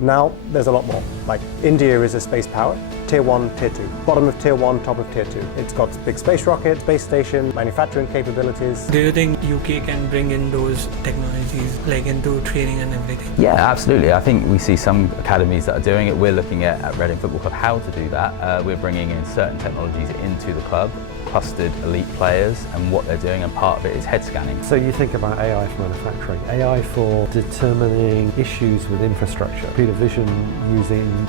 Now there's a lot more. Like India is a space power, tier 1, tier 2. Bottom of tier 1, top of tier 2. It's got big space rocket, space station, manufacturing capabilities. Do you think UK can bring in those technologies like into training and everything? Yeah, absolutely. I think we see some academies that are doing it. We're looking at Reading Football Club how to do that. We're bringing in certain technologies into the club, clustered elite players, and what they're doing, and part of it is head scanning. So you think about AI for manufacturing, AI for determining issues with infrastructure, computer vision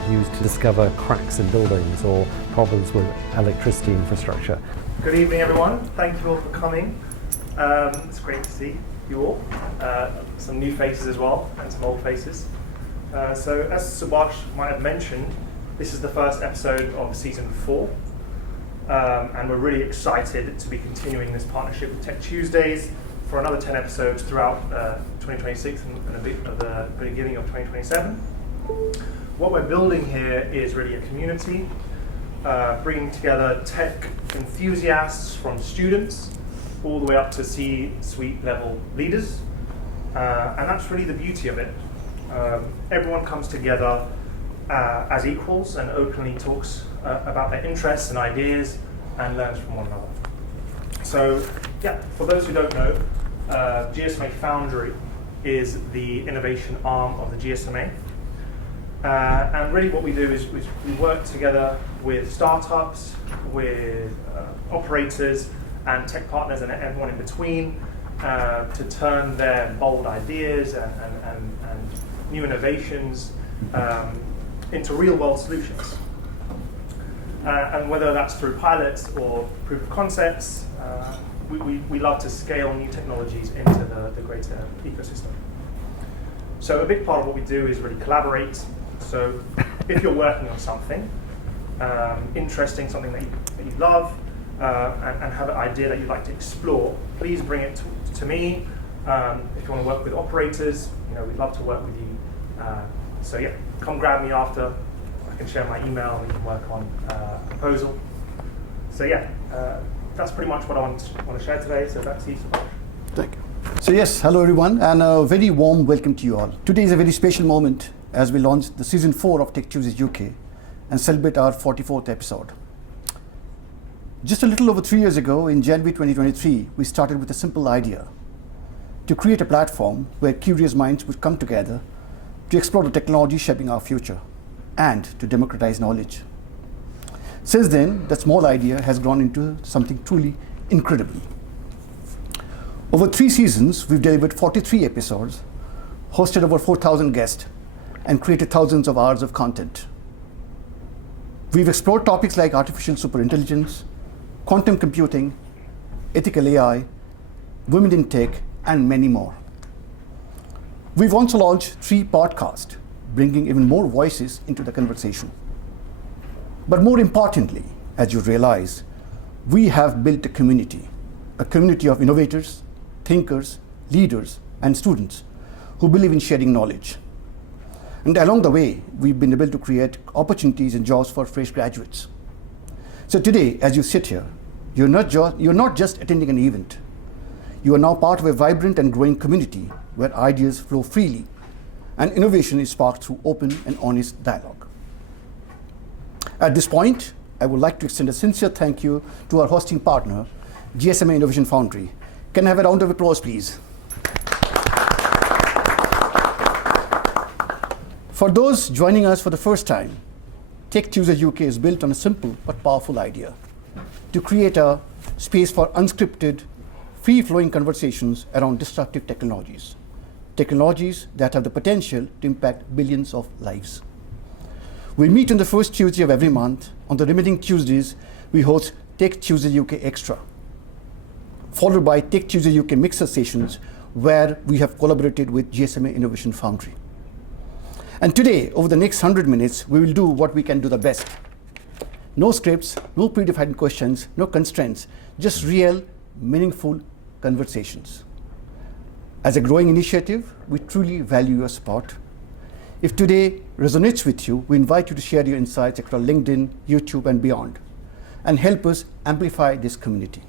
used to discover cracks in buildings or problems with electricity infrastructure. Good evening, everyone. Thank you all for coming. It's great to see you all. Some new faces as well, and some old faces. So as Subhash might have mentioned, this is the first episode of season 4. And we're really excited to be continuing this partnership with Tech Tuesdays for another 10 episodes throughout 2026 and a bit of the beginning of 2027. What we're building here is really a community, bringing together tech enthusiasts from students all the way up to C-suite level leaders. And that's really the beauty of it. Everyone comes together as equals and openly talks about their interests and ideas and learns from one another. So, yeah, for those who don't know, GSMA Foundry is the innovation arm of the GSMA. And really what we do is we work together with startups, with operators and tech partners and everyone in between to turn their bold ideas and new innovations into real-world solutions. And whether that's through pilots or proof of concepts, we love to scale new technologies into the greater ecosystem. So a big part of what we do is really collaborate. So if you're working on something interesting, something that you love, and have an idea that you'd like to explore, please bring it to me. If you want to work with operators, we'd love to work with you. So yeah, come grab me after. I can share my email and we can work on a proposal. So yeah, that's pretty much what I want to share today. So back to you, Subhash. Thank you. So yes, hello everyone, and a very warm welcome to you all. Today is a very special moment as we launch the season 4 of Tech Tuesdays UK and celebrate our 44th episode. Just a little over 3 years ago, in January 2023, we started with a simple idea: to create a platform where curious minds would come together to explore the technology shaping our future and to democratize knowledge. Since then, that small idea has grown into something truly incredible. Over 3 seasons, we've delivered 43 episodes, hosted over 4,000 guests, and created thousands of hours of content. We've explored topics like artificial superintelligence, quantum computing, ethical AI, women in tech, and many more. We've also launched 3 podcasts, bringing even more voices into the conversation. But more importantly, as you realize, we have built a community of innovators, thinkers, leaders, and students who believe in sharing knowledge. And along the way, we've been able to create opportunities and jobs for fresh graduates. So today, as you sit here, you're not just attending an event. You are now part of a vibrant and growing community where ideas flow freely and innovation is sparked through open and honest dialogue. At this point, I would like to extend a sincere thank you to our hosting partner, GSMA Innovation Foundry. Can I have a round of applause, please? For those joining us for the first time, Tech Tuesdays UK is built on a simple but powerful idea: to create a space for unscripted, free-flowing conversations around disruptive technologies that have the potential to impact billions of lives. We meet on the first Tuesday of every month. On the remaining Tuesdays, we host Tech Tuesdays UK Extra, followed by Tech Tuesdays UK Mixer sessions, where we have collaborated with GSMA Innovation Foundry. And today, over the next 100 minutes, we will do what we can do the best. No scripts, no predefined questions, no constraints, just real, meaningful conversations. As a growing initiative, we truly value your support. If today resonates with you, we invite you to share your insights across LinkedIn, YouTube, and beyond, and help us amplify this community.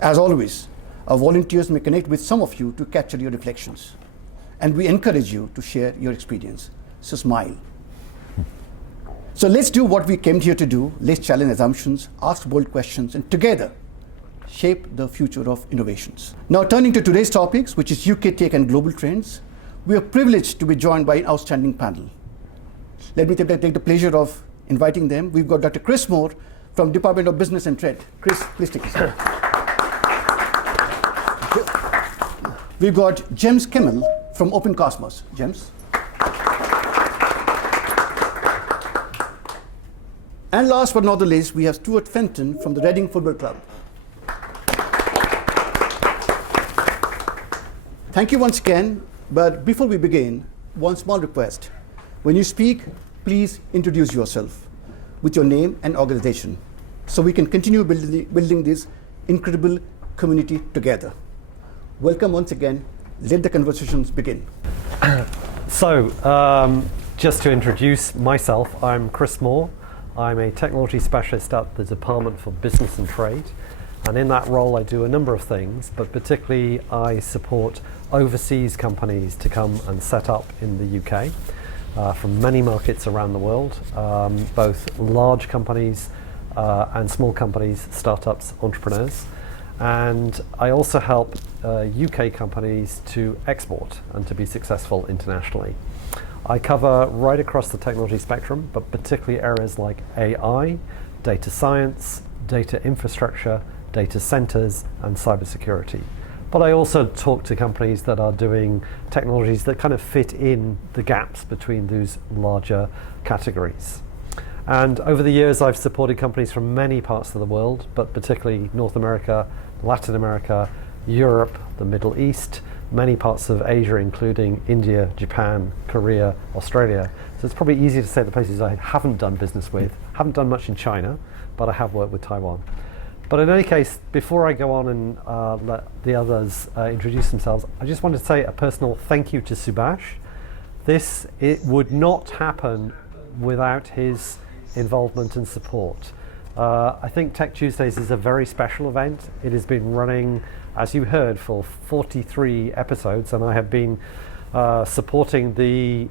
As always, our volunteers may connect with some of you to capture your reflections, and we encourage you to share your experience. So smile. So let's do what we came here to do. Let's challenge assumptions, ask bold questions, and together shape the future of innovations. Now turning to today's topics, which is UK tech and global trends, we are privileged to be joined by an outstanding panel. Let me take the pleasure of inviting them. We've got Dr. Chris Moore from Department of Business and Trade. Chris, please take a seat. We've got James Kimmel from Open Cosmos. James. And last but not the least, we have Stuart Fenton from the Reading Football Club. Thank you once again, but before we begin, one small request. When you speak, please introduce yourself with your name and organization so we can continue building this incredible community together. Welcome once again. Let the conversations begin. So, just to introduce myself, I'm Chris Moore. I'm a technology specialist at the Department for Business and Trade. And in that role, I do a number of things, but particularly I support overseas companies to come and set up in the UK from many markets around the world, both large companies and small companies, startups, entrepreneurs. And I also help UK companies to export and to be successful internationally. I cover right across the technology spectrum, but particularly areas like AI, data science, data infrastructure, data centers, and cybersecurity. But I also talk to companies that are doing technologies that kind of fit in the gaps between those larger categories. And over the years, I've supported companies from many parts of the world, but particularly North America, Latin America, Europe, the Middle East, many parts of Asia, including India, Japan, Korea, Australia. So it's probably easy to say the places I haven't done business with. Haven't done much in China, but I have worked with Taiwan. But in any case, before I go on and let the others introduce themselves, I just want to say a personal thank you to Subhash. It would not happen without his involvement and support. I think Tech Tuesdays is a very special event. It has been running, as you heard, for 43 episodes, and I have been supporting the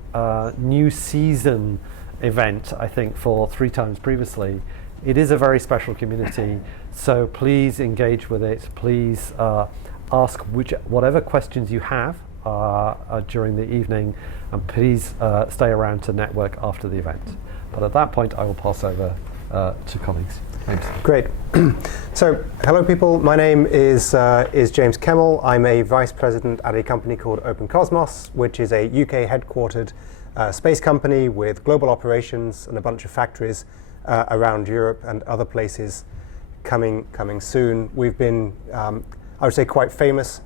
new season event, I think, for 3 times previously. It is a very special community, so please engage with it. Please ask whatever questions you have during the evening, and please stay around to network after the event. But at that point, I will pass over to colleagues. James. Great. So, hello people. My name is James Kemmel. I'm a vice president at a company called Open Cosmos, which is a UK headquartered space company with global operations and a bunch of factories around Europe and other places coming soon. We've been, I would say, quite famous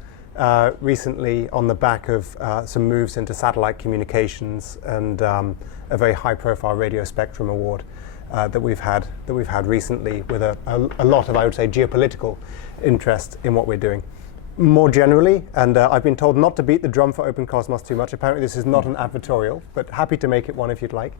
recently on the back of some moves into satellite communications and a very high-profile radio spectrum award that we've had recently, with a lot of, I would say, geopolitical interest in what we're doing. More generally, and I've been told not to beat the drum for Open Cosmos too much. Apparently this is not an advertorial, but happy to make it one if you'd like.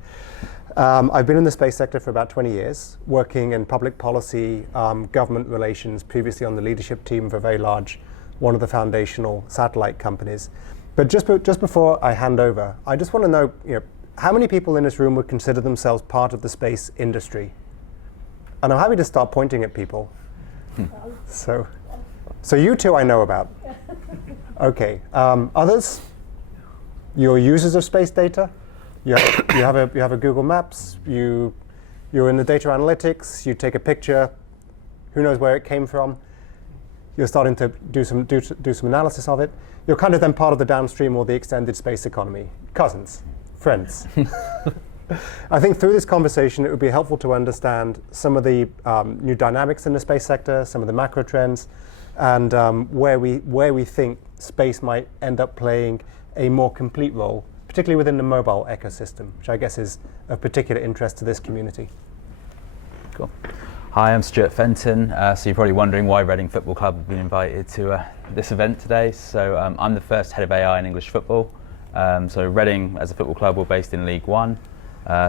I've been in the space sector for about 20 years, working in public policy, government relations, previously on the leadership team for a very large, one of the foundational satellite companies. But just before I hand over, I just want to know, how many people in this room would consider themselves part of the space industry? And I'm happy to start pointing at people. So you two I know about. Okay. Others? You're users of space data. You have a Google Maps. You're in the data analytics. You take a picture. Who knows where it came from? You're starting to do some analysis of it. You're kind of then part of the downstream or the extended space economy. Cousins, friends. I think through this conversation, it would be helpful to understand some of the new dynamics in the space sector, some of the macro trends, and where we think space might end up playing a more complete role, particularly within the mobile ecosystem, which I guess is of particular interest to this community. Cool. Hi, I'm Stuart Fenton. So you're probably wondering why Reading Football Club have been invited to this event today. So I'm the first head of AI in English football. So Reading, as a football club, we're based in League One.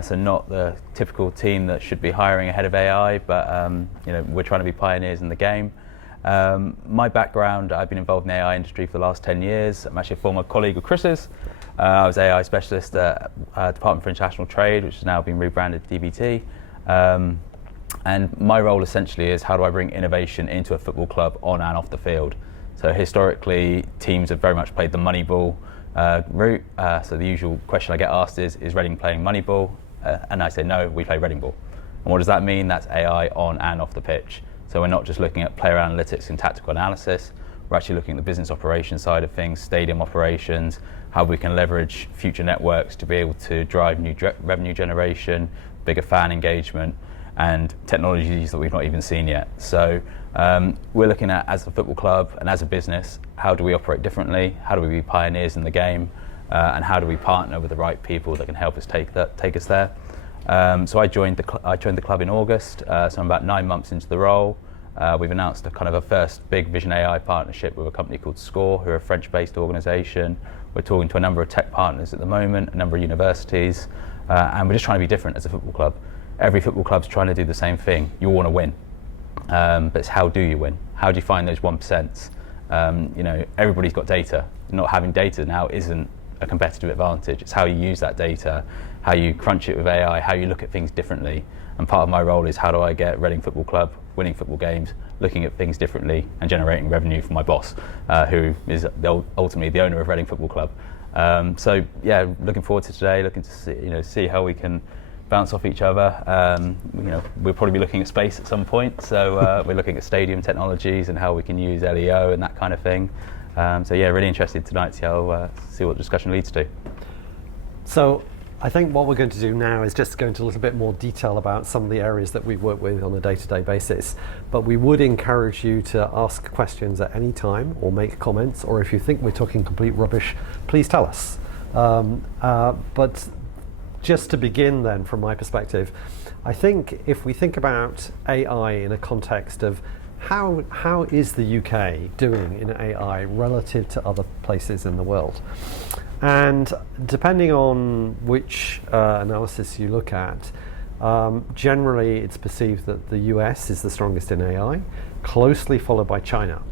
So not the typical team that should be hiring a head of AI, but we're trying to be pioneers in the game. My background, I've been involved in the AI industry for the last 10 years. I'm actually a former colleague of Chris's. I was AI specialist at Department for International Trade, which has now been rebranded DBT. And my role essentially is how do I bring innovation into a football club on and off the field. So historically, teams have very much played the Moneyball route. So the usual question I get asked is Reading playing Moneyball? And I say, no, we play Reading Ball. And what does that mean? That's AI on and off the pitch. So we're not just looking at player analytics and tactical analysis, we're actually looking at the business operations side of things, stadium operations, how we can leverage future networks to be able to drive new revenue generation, bigger fan engagement, and technologies that we've not even seen yet. So we're looking at, as a football club and as a business, how do we operate differently? How do we be pioneers in the game? And how do we partner with the right people that can help us take us there? So I joined the club in August, so I'm about 9 months into the role. We've announced a first big Vision AI partnership with a company called SCORE, who are a French-based organisation. We're talking to a number of tech partners at the moment, a number of universities, and we're just trying to be different as a football club. Every football club's trying to do the same thing. You all want to win, but it's how do you win? How do you find those 1%? Everybody's got data. Not having data now isn't a competitive advantage. It's how you use that data, how you crunch it with AI, how you look at things differently. And part of my role is how do I get Reading Football Club winning football games, looking at things differently and generating revenue for my boss, who is ultimately the owner of Reading Football Club. Looking forward to today, looking to see how we can bounce off each other. We'll probably be looking at space at some point, so we're looking at stadium technologies and how we can use LEO and that kind of thing. Really interested tonight to see what the discussion leads to. So I think what we're going to do now is just go into a little bit more detail about some of the areas that we work with on a day-to-day basis. But we would encourage you to ask questions at any time or make comments, or if you think we're talking complete rubbish, please tell us. But just to begin then, from my perspective, I think if we think about AI in a context of how is the UK doing in AI relative to other places in the world? And depending on which analysis you look at, generally it's perceived that the US is the strongest in AI, closely followed by China.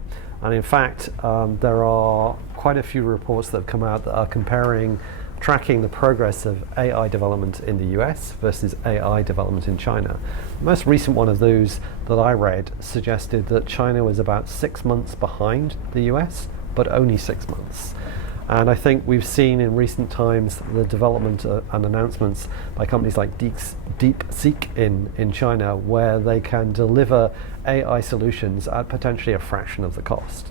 And in fact, there are quite a few reports that have come out that are tracking the progress of AI development in the US versus AI development in China. The most recent one of those that I read suggested that China was about 6 months behind the US, but only 6 months. And I think we've seen in recent times the development and announcements by companies like DeepSeek in China, where they can deliver AI solutions at potentially a fraction of the cost.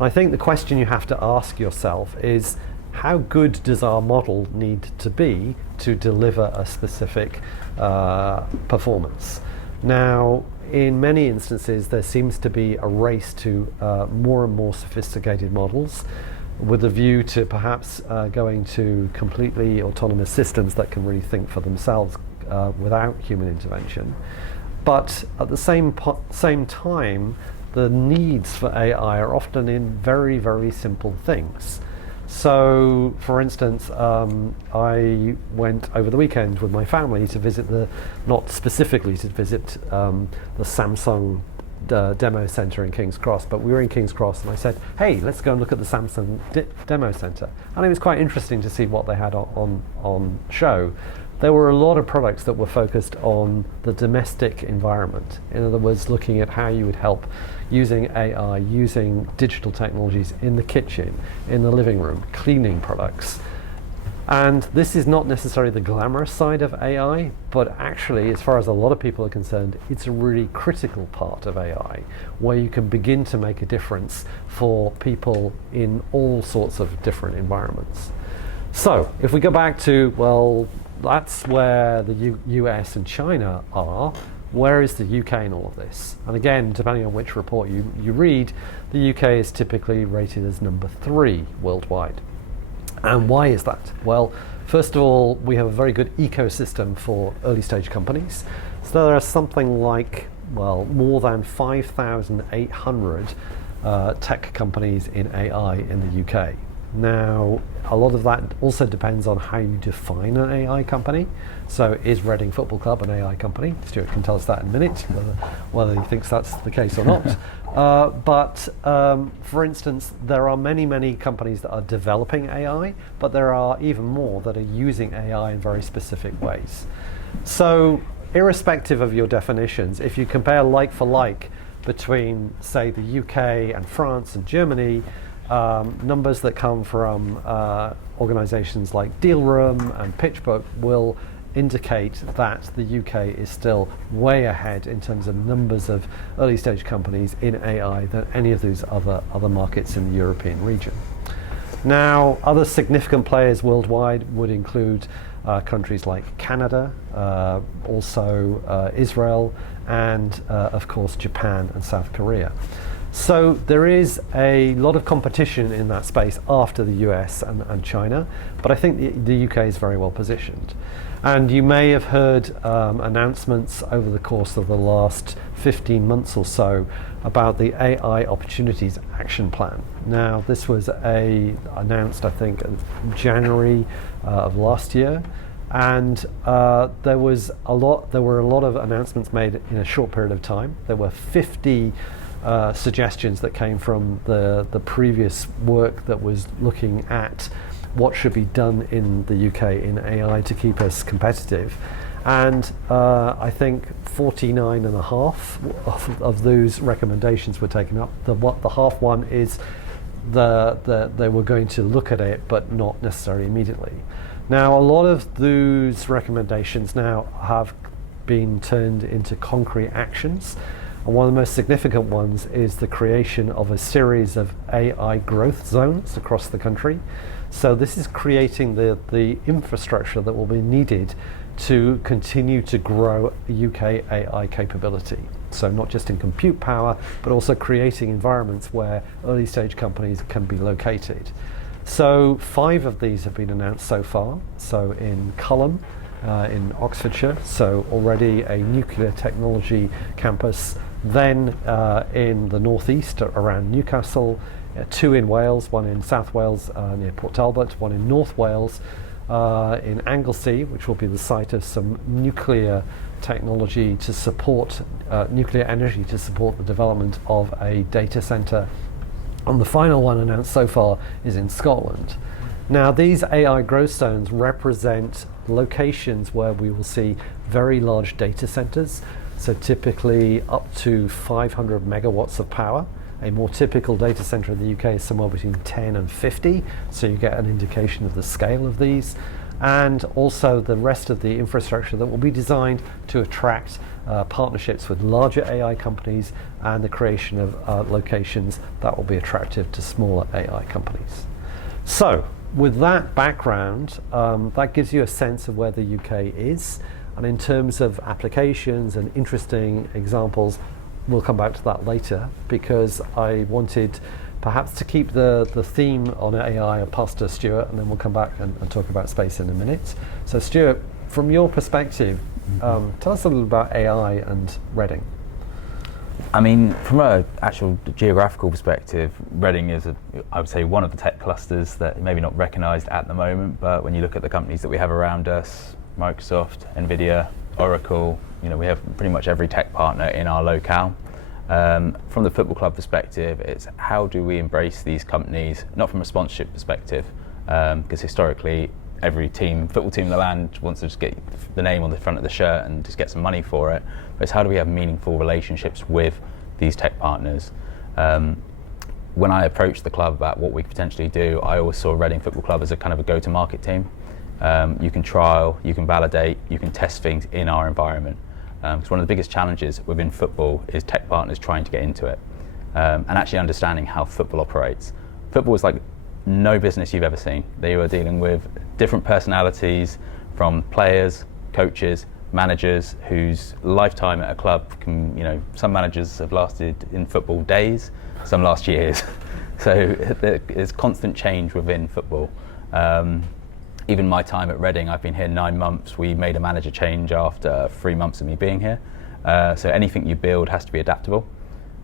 I think the question you have to ask yourself is, how good does our model need to be to deliver a specific performance? Now, in many instances, there seems to be a race to more and more sophisticated models, with a view to perhaps going to completely autonomous systems that can really think for themselves without human intervention. But at the same time, the needs for AI are often in very, very simple things. So, for instance, I went over the weekend with my family to visit not specifically to visit the Samsung demo center in King's Cross, but we were in King's Cross, and I said, hey, let's go and look at the Samsung demo center. And it was quite interesting to see what they had on show. There were a lot of products that were focused on the domestic environment. In other words, looking at how you would help using AI, using digital technologies in the kitchen, in the living room, cleaning products. And this is not necessarily the glamorous side of AI, but actually, as far as a lot of people are concerned, it's a really critical part of AI, where you can begin to make a difference for people in all sorts of different environments. So, if we go back to, well, that's where the US and China are. Where is the UK in all of this? And again, depending on which report you read, the UK is typically rated as number 3 worldwide. And why is that? Well, first of all, we have a very good ecosystem for early stage companies. So there are something like, well, more than 5,800 tech companies in AI in the UK. Now, a lot of that also depends on how you define an AI company. So is Reading Football Club an AI company? Stuart can tell us that in a minute, whether he thinks that's the case or not. But for instance, there are many companies that are developing AI, but there are even more that are using AI in very specific ways. So irrespective of your definitions, if you compare like for like between, say, the UK and France and Germany, numbers that come from organisations like Dealroom and PitchBook will indicate that the UK is still way ahead in terms of numbers of early stage companies in AI than any of those other markets in the European region. Now, other significant players worldwide would include countries like Canada, also Israel, and of course Japan and South Korea. So there is a lot of competition in that space after the US and China, but I think the UK is very well positioned. And you may have heard announcements over the course of the last 15 months or so about the AI Opportunities Action Plan. Now, this was announced, I think, in January of last year, and there were a lot of announcements made in a short period of time. There were 50 suggestions that came from the previous work that was looking at what should be done in the UK in AI to keep us competitive. And I think 49.5 of those recommendations were taken up. The half one is they were going to look at it, but not necessarily immediately. Now, a lot of those recommendations now have been turned into concrete actions. And one of the most significant ones is the creation of a series of AI growth zones across the country. So this is creating the infrastructure that will be needed to continue to grow UK AI capability. So not just in compute power, but also creating environments where early stage companies can be located. So 5 of these have been announced so far. So in Culham, in Oxfordshire, so already a nuclear technology campus. Then in the northeast around Newcastle, 2 in Wales, 1 in South Wales near Port Talbot, 1 in North Wales, in Anglesey, which will be the site of some nuclear technology to support nuclear energy to support the development of a data centre. And the final one announced so far is in Scotland. Now, these AI growth zones represent locations where we will see very large data centres, so typically up to 500 megawatts of power. A more typical data centre in the UK is somewhere between 10 and 50, so you get an indication of the scale of these. And also the rest of the infrastructure that will be designed to attract partnerships with larger AI companies and the creation of locations that will be attractive to smaller AI companies. So, with that background, that gives you a sense of where the UK is. And in terms of applications and interesting examples, we'll come back to that later, because I wanted perhaps to keep the theme on AI and pass to Stuart, and then we'll come back and talk about space in a minute. So Stuart, from your perspective, tell us a little about AI and Reading. I mean, from an actual geographical perspective, Reading is, I would say, one of the tech clusters that maybe not recognised at the moment, but when you look at the companies that we have around us, Microsoft, Nvidia, Oracle, we have pretty much every tech partner in our locale. From the football club perspective, it's how do we embrace these companies, not from a sponsorship perspective, because historically every football team in the land wants to just get the name on the front of the shirt and just get some money for it. But it's how do we have meaningful relationships with these tech partners. When I approached the club about what we could potentially do, I always saw Reading Football Club as a kind of a go-to-market team. You can trial, you can validate, you can test things in our environment. Because one of the biggest challenges within football is tech partners trying to get into it and actually understanding how football operates. Football is like no business you've ever seen. They are dealing with different personalities, from players, coaches, managers whose lifetime at a club can, some managers have lasted in football days, some last years. So there's constant change within football. Even my time at Reading, I've been here 9 months. We made a manager change after 3 months of me being here. So anything you build has to be adaptable.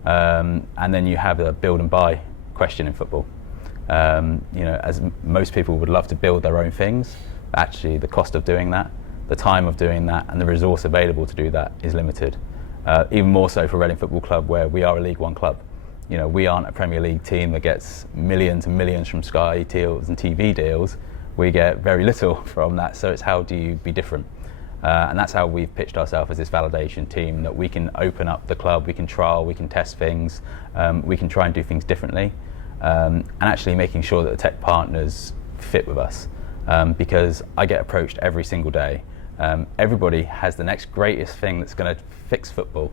And then you have a build and buy question in football. As most people would love to build their own things, actually the cost of doing that, the time of doing that, and the resource available to do that is limited. Even more so for Reading Football Club, where we are a League One club. We aren't a Premier League team that gets millions and millions from Sky deals and TV deals. We get very little from that, so it's how do you be different? And that's how we've pitched ourselves as this validation team, that we can open up the club, we can trial, we can test things, we can try and do things differently, and actually making sure that the tech partners fit with us. Because I get approached every single day. Everybody has the next greatest thing that's going to fix football.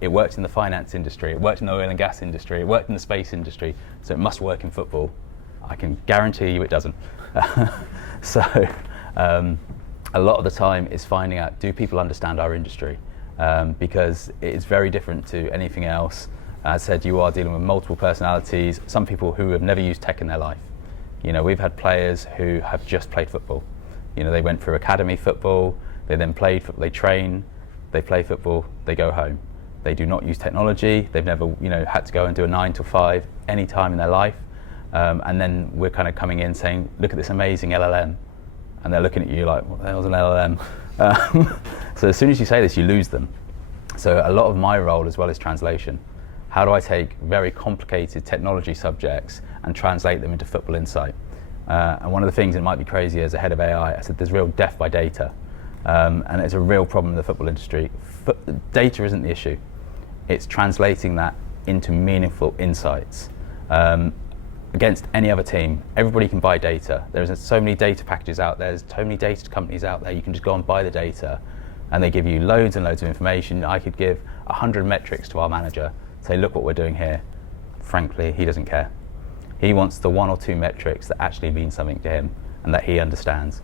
It worked in the finance industry, it worked in the oil and gas industry, it worked in the space industry, so it must work in football. I can guarantee you it doesn't. So a lot of the time is finding out, do people understand our industry? Because it's very different to anything else. As I said, you are dealing with multiple personalities, some people who have never used tech in their life. We've had players who have just played football. They went through academy football, they then played football, they train, they play football, they go home. They do not use technology, they've never had to go and do a 9 to 5 any time in their life. And then we're kind of coming in saying, look at this amazing LLM. And they're looking at you like, what the hell's an LLM? So as soon as you say this, you lose them. So a lot of my role as well is translation. How do I take very complicated technology subjects and translate them into football insight? And one of the things that might be crazy as a head of AI, I said there's real death by data. And it's a real problem in the football industry. Data isn't the issue. It's translating that into meaningful insights. Against any other team, everybody can buy data. There's so many data packages out there, there's so many data companies out there, you can just go and buy the data and they give you loads and loads of information. I could give 100 metrics to our manager, say, look what we're doing here. Frankly, he doesn't care. He wants the 1 or 2 metrics that actually mean something to him and that he understands.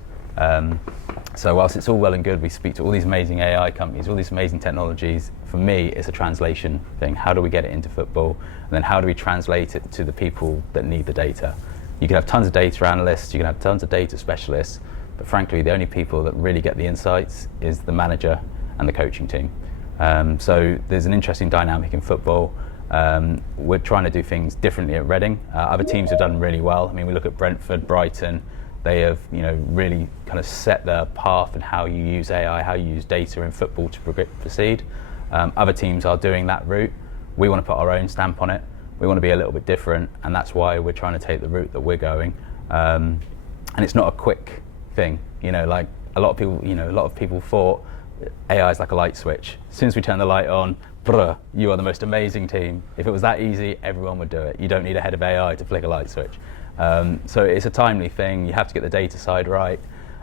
So whilst it's all well and good, we speak to all these amazing AI companies, all these amazing technologies, for me, it's a translation thing. How do we get it into football? And then how do we translate it to the people that need the data? You can have tons of data analysts, you can have tons of data specialists, but frankly, the only people that really get the insights is the manager and the coaching team. So there's an interesting dynamic in football. We're trying to do things differently at Reading. Other teams have done really well. I mean, we look at Brentford, Brighton. They have, really kind of set their path and how you use AI, how you use data in football to proceed. Other teams are doing that route. We want to put our own stamp on it. We want to be a little bit different, and that's why we're trying to take the route that we're going. And it's not a quick thing. Like a lot of people thought AI is like a light switch. As soon as we turn the light on, you are the most amazing team. If it was that easy, everyone would do it. You don't need a head of AI to flick a light switch. So it's a timely thing. You have to get the data side right.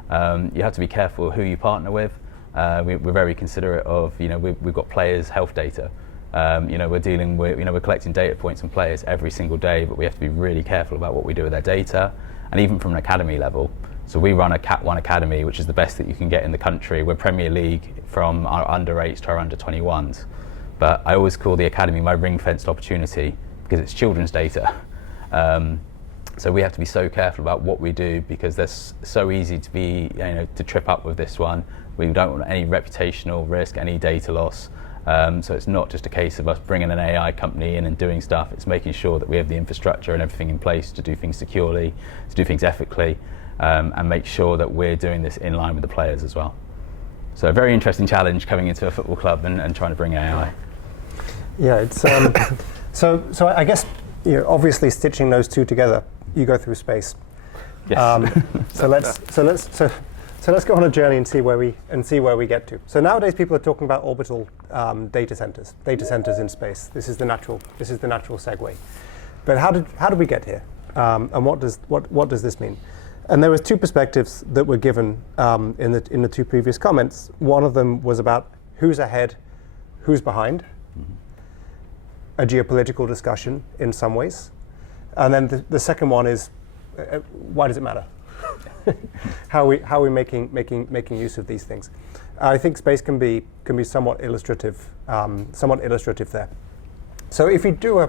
You have to be careful who you partner with. We're very considerate of, we've got players' health data. We're dealing with, we're collecting data points on players every single day, but we have to be really careful about what we do with their data. And even from an academy level. So we run a Cat 1 academy, which is the best that you can get in the country. We're Premier League from our under 8s to our under 21s. But I always call the academy my ring-fenced opportunity because it's children's data. So we have to be so careful about what we do because there's so easy to be, to trip up with this one. We don't want any reputational risk, any data loss. So it's not just a case of us bringing an AI company in and doing stuff. It's making sure that we have the infrastructure and everything in place to do things securely, to do things ethically, and make sure that we're doing this in line with the players as well. So a very interesting challenge coming into a football club and trying to bring AI. Yeah, it's so I guess obviously stitching those two together, you go through space. Yes. So let's go on a journey and see where we get to. So nowadays people are talking about orbital data centers in space. This is the natural segue. But how did we get here? And what does this mean? And there was two perspectives that were given in the two previous comments. One of them was about who's ahead, who's behind. A geopolitical discussion in some ways. And then the second one is why does it matter? how are we making use of these things? I think space can be somewhat illustrative there. So if we do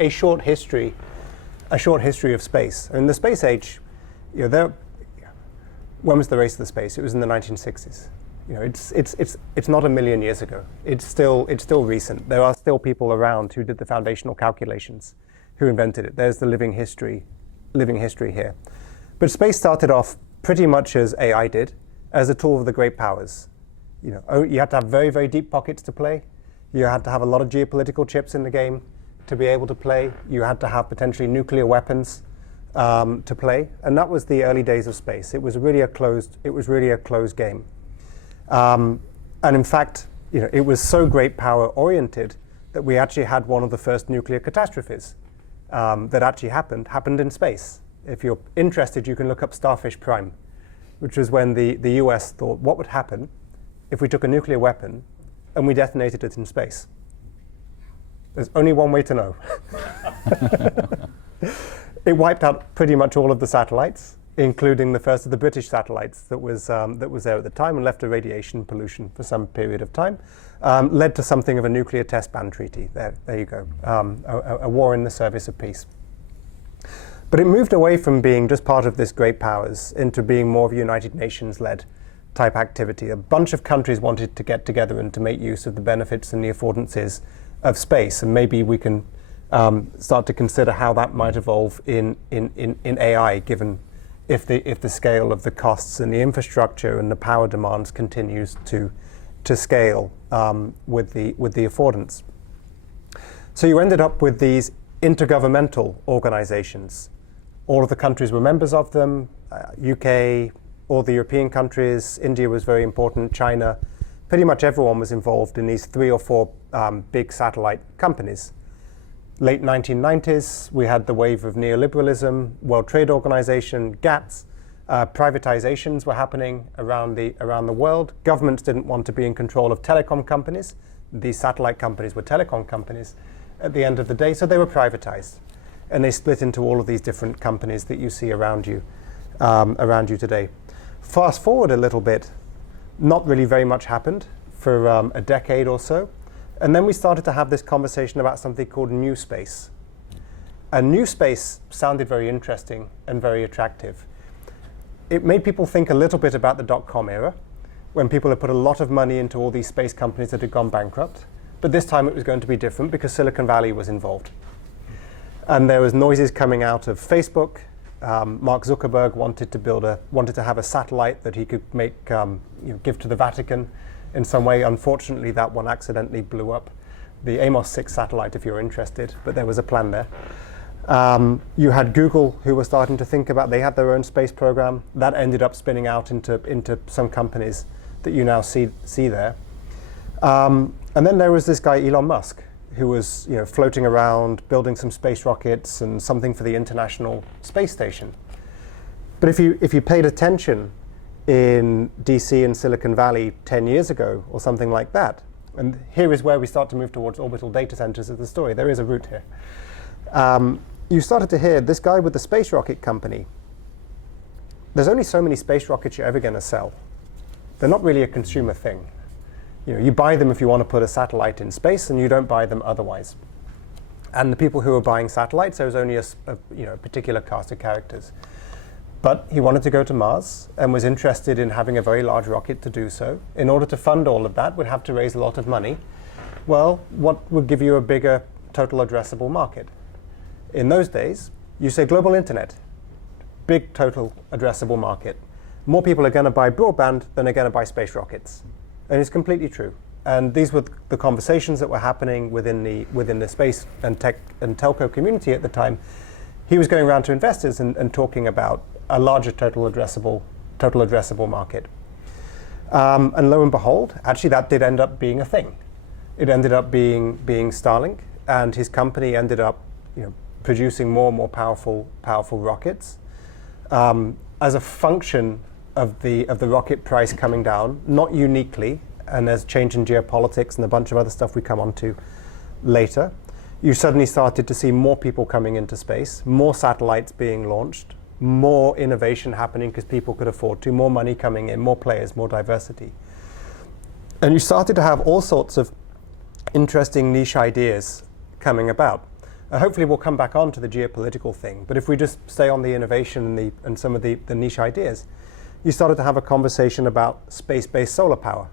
a short history of space, in the space age, when was the race to the space? It was in the 1960s. It's not a million years ago. It's still recent. There are still people around who did the foundational calculations, who invented it. There's the living history, living history here. But space started off pretty much as AI did, as a tool of the great powers. You had to have very, very deep pockets to play. You had to have a lot of geopolitical chips in the game to be able to play. You had to have potentially nuclear weapons to play, and that was the early days of space. It was really a closed game. And in fact, it was so great power oriented that we actually had one of the first nuclear catastrophes that actually happened in space. If you're interested, you can look up Starfish Prime, which was when the US thought, what would happen if we took a nuclear weapon and we detonated it in space? There's only one way to know. It wiped out pretty much all of the satellites, including the first of the British satellites that was there at the time, and left a radiation pollution for some period of time. Led to something of a nuclear test ban treaty. There you go. A war in the service of peace. But it moved away from being just part of this great powers into being more of a United Nations-led type activity. A bunch of countries wanted to get together and to make use of the benefits and the affordances of space, and maybe we can start to consider how that might evolve in AI, given if the scale of the costs and the infrastructure and the power demands continues to scale with the affordance. So you ended up with these intergovernmental organizations. All of the countries were members of them, UK, all the European countries, India was very important, China. Pretty much everyone was involved in these 3 or 4 big satellite companies. Late 1990s, we had the wave of neoliberalism, World Trade Organization, GATS. Privatizations were happening around the world. Governments didn't want to be in control of telecom companies. These satellite companies were telecom companies at the end of the day, so they were privatized. And they split into all of these different companies that you see around you today. Fast forward a little bit, not really very much happened for a decade or so. And then we started to have this conversation about something called new space. And new space sounded very interesting and very attractive. It made people think a little bit about the dot-com era, when people had put a lot of money into all these space companies that had gone bankrupt. But this time it was going to be different because Silicon Valley was involved. And there was noises coming out of Facebook. Mark Zuckerberg wanted to have a satellite that he could make, give to the Vatican in some way. Unfortunately, that one accidentally blew up. The Amos 6 satellite, if you're interested, but there was a plan there. You had Google, who were starting to think about, they had their own space program. That ended up spinning out into some companies that you now see there. And then there was this guy, Elon Musk, who was floating around, building some space rockets and something for the International Space Station. But if you paid attention in DC and Silicon Valley 10 years ago or something like that, and here is where we start to move towards orbital data centers of the story. There is a route here. You started to hear this guy with the space rocket company. There's only so many space rockets you're ever going to sell. They're not really a consumer thing. You buy them if you want to put a satellite in space, and you don't buy them otherwise. And the people who were buying satellites, there was only a particular cast of characters. But he wanted to go to Mars and was interested in having a very large rocket to do so. In order to fund all of that, would have to raise a lot of money. Well, what would give you a bigger total addressable market? In those days, you say global internet, big total addressable market. More people are going to buy broadband than are going to buy space rockets. And it's completely true. And these were the conversations that were happening within the space and tech and telco community at the time. He was going around to investors and talking about a larger total addressable market. And lo and behold, actually that did end up being a thing. It ended up being Starlink, and his company ended up producing more and more powerful rockets. As a function of the rocket price coming down, not uniquely, and there's change in geopolitics and a bunch of other stuff we come on to later, you suddenly started to see more people coming into space, more satellites being launched, more innovation happening because people could afford to, more money coming in, more players, more diversity. And you started to have all sorts of interesting niche ideas coming about. Hopefully we'll come back on to the geopolitical thing, but if we just stay on the innovation and some of the niche ideas, you started to have a conversation about space-based solar power.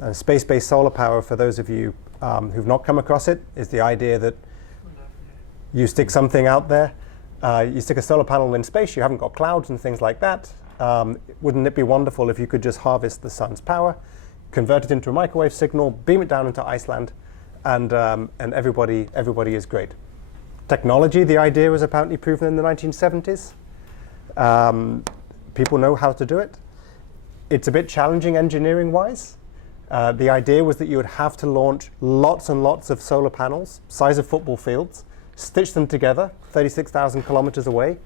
And space-based solar power, for those of you who've not come across it, is the idea that you stick something out there You stick a solar panel in space, you haven't got clouds and things like that. Wouldn't it be wonderful if you could just harvest the sun's power, convert it into a microwave signal, beam it down into Iceland, and everybody is great. Technology, the idea was apparently proven in the 1970s. People know how to do it. It's a bit challenging engineering-wise. The idea was that you would have to launch lots and lots of solar panels, size of football fields, stitch them together 36,000 kilometers away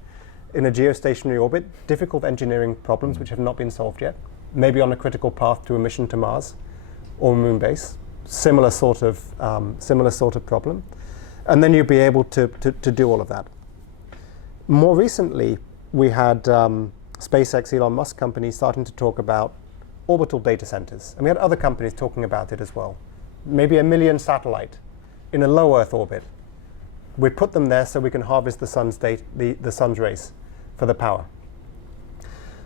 in a geostationary orbit. Difficult engineering problems which have not been solved yet. Maybe on a critical path to a mission to Mars or moon base. Similar sort of problem. And then you'd be able to do all of that. More recently, we had SpaceX, Elon Musk company, starting to talk about orbital data centers. And we had other companies talking about it as well. Maybe 1 million satellite in a low Earth orbit. We put them there so we can harvest the sun's rays for the power.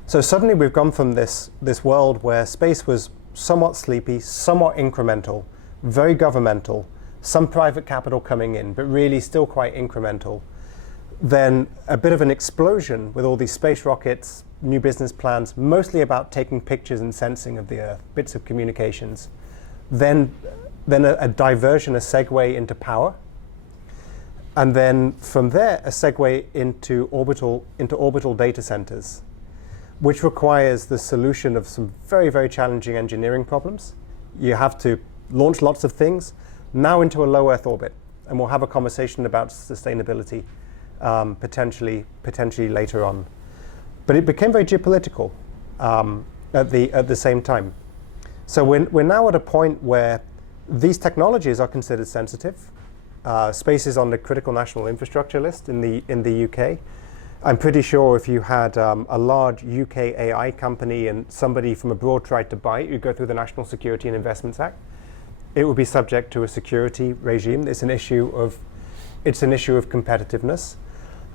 So suddenly we've gone from this world where space was somewhat sleepy, somewhat incremental, very governmental, some private capital coming in, but really still quite incremental. Then a bit of an explosion with all these space rockets, new business plans, mostly about taking pictures and sensing of the Earth, bits of communications. Then a diversion, a segue into power. And then from there, a segue into orbital data centers, which requires the solution of some very, very challenging engineering problems. You have to launch lots of things, now into a low Earth orbit. And we'll have a conversation about sustainability potentially later on. But it became very geopolitical at the same time. So we're now at a point where these technologies are considered sensitive. Space is on the critical national infrastructure list in the UK. I'm pretty sure if you had a large UK AI company and somebody from abroad tried to buy it, you'd go through the National Security and Investments Act. It would be subject to a security regime. It's an issue of competitiveness.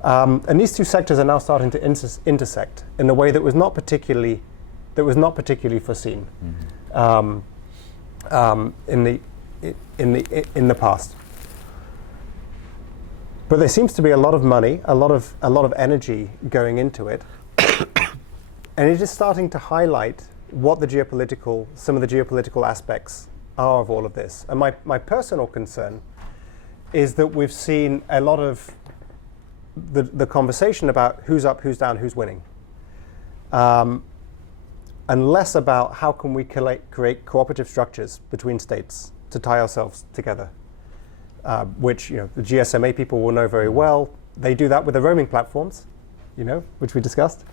And these two sectors are now starting to intersect in a way that was not particularly foreseen in the past. But there seems to be a lot of money, a lot of energy going into it, and it is starting to highlight what some of the geopolitical aspects are of all of this. And my personal concern is that we've seen a lot of the conversation about who's up, who's down, who's winning, and less about how can we create cooperative structures between states to tie ourselves together. Which the GSMA people will know very well. They do that with the roaming platforms, which we discussed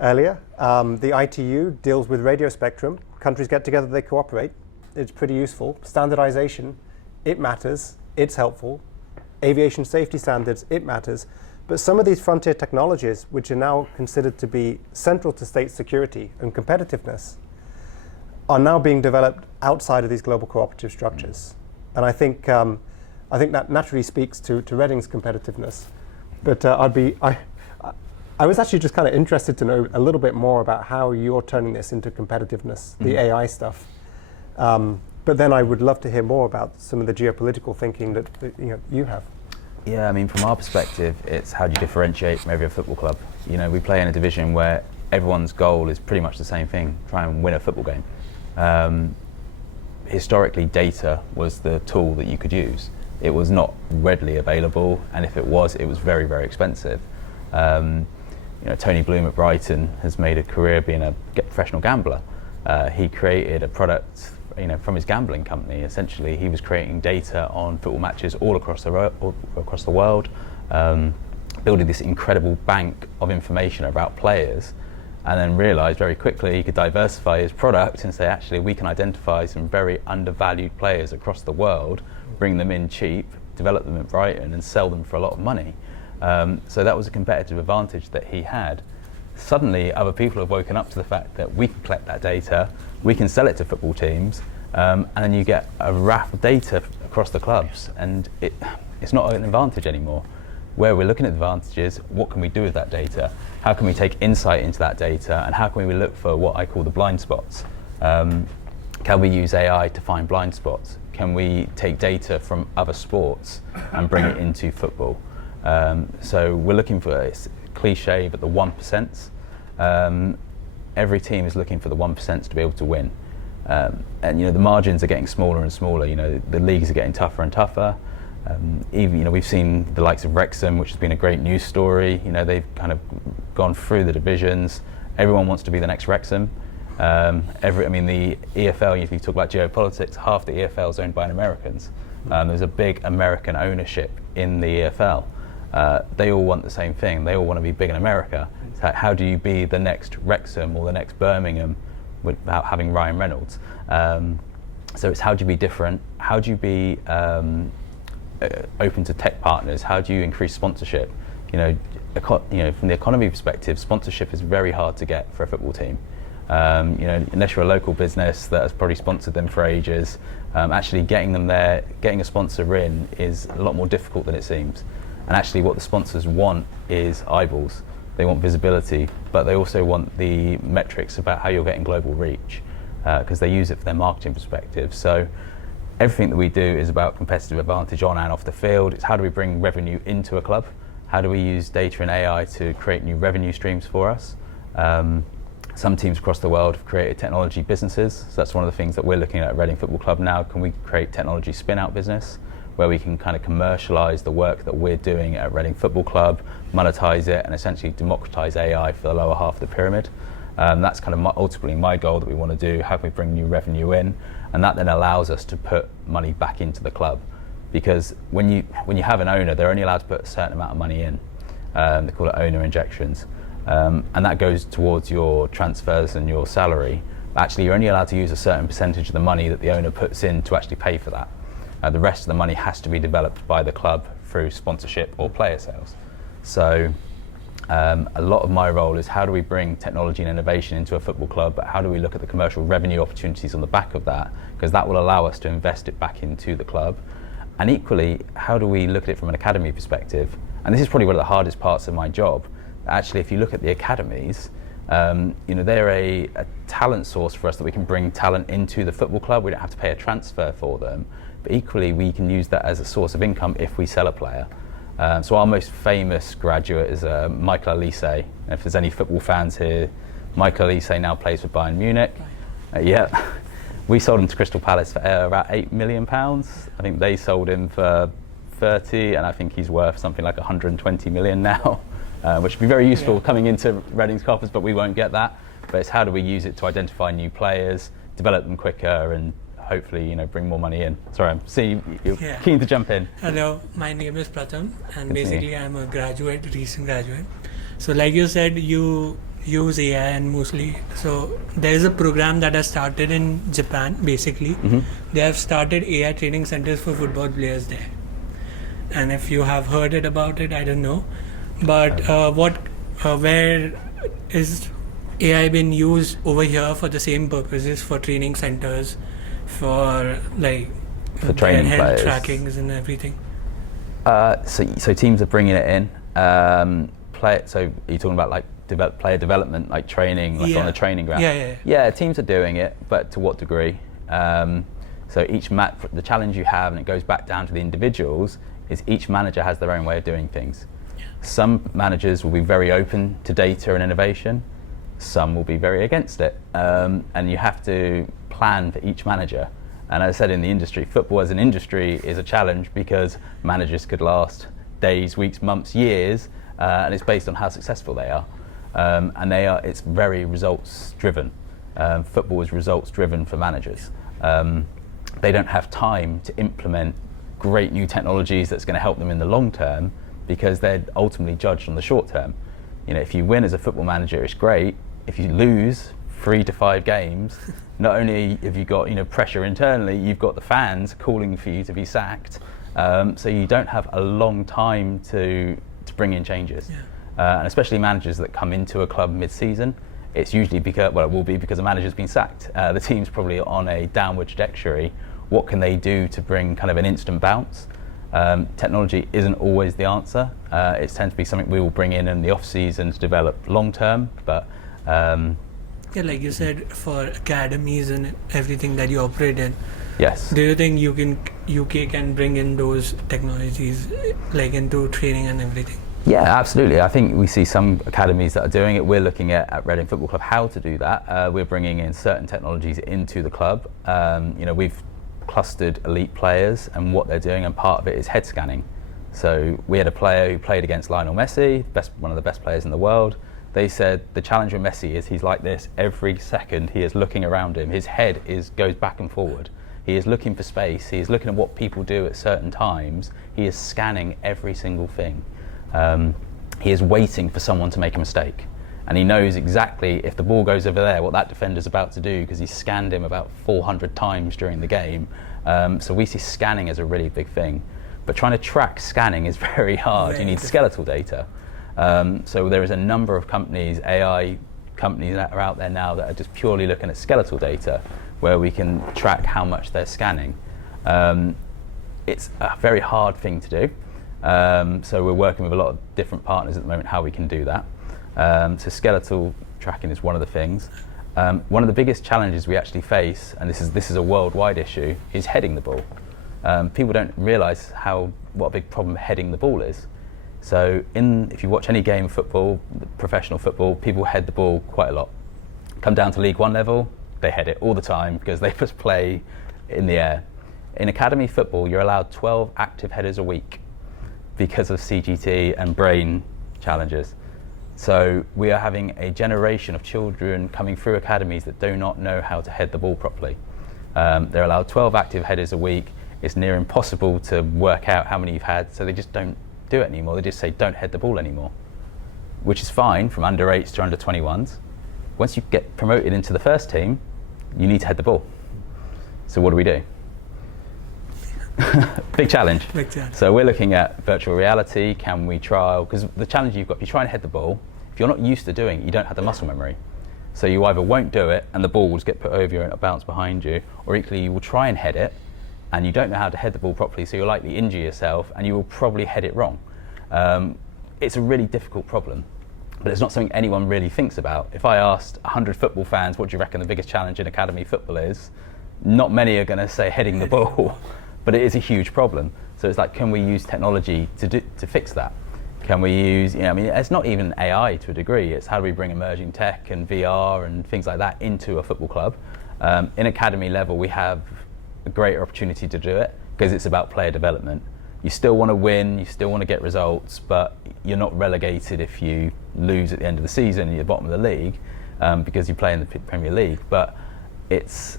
earlier. The ITU deals with radio spectrum. Countries get together, they cooperate. It's pretty useful. Standardization, it matters. It's helpful. Aviation safety standards, it matters. But some of these frontier technologies, which are now considered to be central to state security and competitiveness, are now being developed outside of these global cooperative structures. And I think that naturally speaks to Reading's competitiveness. But I was actually just kind of interested to know a little bit more about how you're turning this into competitiveness, the AI stuff. But then I would love to hear more about some of the geopolitical thinking that you have. Yeah, I mean, from our perspective, it's how do you differentiate from every other football club? We play in a division where everyone's goal is pretty much the same thing, try and win a football game. Historically, data was the tool that you could use. It was not readily available, and if it was very, very expensive. Tony Bloom at Brighton has made a career being a professional gambler. He created a product, from his gambling company. Essentially, he was creating data on football matches all across the world, building this incredible bank of information about players, and then realised very quickly he could diversify his product and say, actually, we can identify some very undervalued players across the world, bring them in cheap, develop them at Brighton, and sell them for a lot of money. So that was a competitive advantage that he had. Suddenly, other people have woken up to the fact that we can collect that data, we can sell it to football teams, and then you get a raft of data across the clubs, and it's not an advantage anymore. Where we're looking at advantages, what can we do with that data? How can we take insight into that data, and how can we look for what I call the blind spots? Can we use AI to find blind spots? Can we take data from other sports and bring it into football? So we're looking for, it's cliche, but the 1%. Every team is looking for the 1% to be able to win. And the margins are getting smaller and smaller. The leagues are getting tougher and tougher. Even we've seen the likes of Wrexham, which has been a great news story. They've kind of gone through the divisions. Everyone wants to be the next Wrexham. The EFL, if you talk about geopolitics, half the EFL is owned by Americans. There's a big American ownership in the EFL. They all want the same thing. They all want to be big in America. So how do you be the next Wrexham or the next Birmingham without having Ryan Reynolds? So it's how do you be different? How do you be open to tech partners? How do you increase sponsorship? From the economy perspective, sponsorship is very hard to get for a football team. Unless you're a local business that has probably sponsored them for ages, actually getting them there, getting a sponsor in is a lot more difficult than it seems. And actually what the sponsors want is eyeballs. They want visibility, but they also want the metrics about how you're getting global reach, because they use it for their marketing perspective. So everything that we do is about competitive advantage on and off the field. It's how do we bring revenue into a club? How do we use data and AI to create new revenue streams for us? Some teams across the world have created technology businesses. So that's one of the things that we're looking at Reading Football Club now. Can we create technology spin-out business where we can kind of commercialise the work that we're doing at Reading Football Club, monetize it, and essentially democratise AI for the lower half of the pyramid? That's kind of ultimately my goal that we want to do. How can we bring new revenue in? And that then allows us to put money back into the club. Because when you have an owner, they're only allowed to put a certain amount of money in. They call it owner injections. And that goes towards your transfers and your salary. Actually, you're only allowed to use a certain percentage of the money that the owner puts in to actually pay for that. The rest of the money has to be developed by the club through sponsorship or player sales. So a lot of my role is how do we bring technology and innovation into a football club, but how do we look at the commercial revenue opportunities on the back of that, because that will allow us to invest it back into the club. And equally, how do we look at it from an academy perspective? And this is probably one of the hardest parts of my job. Actually, if you look at the academies, they're a talent source for us that we can bring talent into the football club. We don't have to pay a transfer for them. But equally, we can use that as a source of income if we sell a player. So our most famous graduate is Michael Elise. And if there's any football fans here, Michael Elise now plays for Bayern Munich. We sold him to Crystal Palace for about £8 million. I think they sold him for 30, and I think he's worth something like 120 million now, which would be very useful coming into Reading's coffers, but we won't get that. But it's how do we use it to identify new players, develop them quicker, and hopefully, bring more money in. Sorry, you're keen to jump in. Hello, my name is Pratham, and basically I'm a recent graduate. So like you said, you use AI and mostly, so there is a program that has started in Japan, basically. Mm-hmm. They have started AI training centers for football players there. And if you have heard about it, I don't know. But where is AI been used over here for the same purposes, for training centers, for training health players, trackings and everything? So teams are bringing it in. So are you talking about player development, like training, on the training ground? Yeah, teams are doing it, but to what degree? So the challenge you have, and it goes back down to the individuals, is each manager has their own way of doing things. Yeah. Some managers will be very open to data and innovation. Some will be very against it. And you have to plan for each manager. And as I said, in the industry, football as an industry is a challenge because managers could last days, weeks, months, years, and it's based on how successful they are. It's very results driven. Football is results driven for managers. They don't have time to implement great new technologies that's going to help them in the long term because they're ultimately judged on the short term. If you win as a football manager, it's great. If you lose 3 to 5 games, not only have you got pressure internally, you've got the fans calling for you to be sacked. So you don't have a long time to bring in changes. And especially managers that come into a club mid-season, it's usually because the manager's been sacked. The team's probably on a downward trajectory. What can they do to bring kind of an instant bounce? Technology isn't always the answer. It tends to be something we will bring in the off-season to develop long-term, but like you said, for academies and everything that you operate in, Yes. Do you think UK can bring in those technologies like into training and everything? Yeah, absolutely. I think we see some academies that are doing it. We're looking at Reading Football Club how to do that. We're bringing in certain technologies into the club. We've clustered elite players, and what they're doing, and part of it is head scanning. So we had a player who played against Lionel Messi, one of the best players in the world. They said the challenge with Messi is he's like this every second. He is looking around him. His head goes back and forward. He is looking for space. He is looking at what people do at certain times. He is scanning every single thing. He is waiting for someone to make a mistake. And he knows exactly if the ball goes over there, what that defender's about to do, because he's scanned him about 400 times during the game. So we see scanning as a really big thing. But trying to track scanning is very hard. You need skeletal data. So there is a number of companies, AI companies that are out there now that are just purely looking at skeletal data, where we can track how much they're scanning. It's a very hard thing to do. So we're working with a lot of different partners at the moment how we can do that. So skeletal tracking is one of the things. One of the biggest challenges we actually face, and this is a worldwide issue, is heading the ball. People don't realise what a big problem heading the ball is. So if you watch any game of football, professional football, people head the ball quite a lot. Come down to League One level, they head it all the time because they just play in the air. In academy football, you're allowed 12 active headers a week because of CGT and brain challenges. So we are having a generation of children coming through academies that do not know how to head the ball properly. They're allowed 12 active headers a week. It's near impossible to work out how many you've had, so they just don't do it anymore. They just say, don't head the ball anymore, which is fine from under 8s to under 21s. Once you get promoted into the first team, you need to head the ball. So what do we do? Big challenge. Big challenge. So we're looking at virtual reality. Can we trial? Because the challenge you've got, if you try and head the ball, if you're not used to doing it, you don't have the muscle memory. So you either won't do it and the ball will just get put over you and it'll bounce behind you, or equally you will try and head it and you don't know how to head the ball properly, so you'll likely injure yourself and you will probably head it wrong. It's a really difficult problem, but it's not something anyone really thinks about. If I asked 100 football fans, what do you reckon the biggest challenge in academy football is? Not many are going to say heading the ball, but it is a huge problem. So it's like, can we use technology to fix that? Can we use, it's not even AI to a degree, it's how do we bring emerging tech and VR and things like that into a football club. In academy level, we have a greater opportunity to do it because it's about player development. You still want to win, you still want to get results, but you're not relegated if you lose at the end of the season and you're bottom of the league because you play in the Premier League. But it's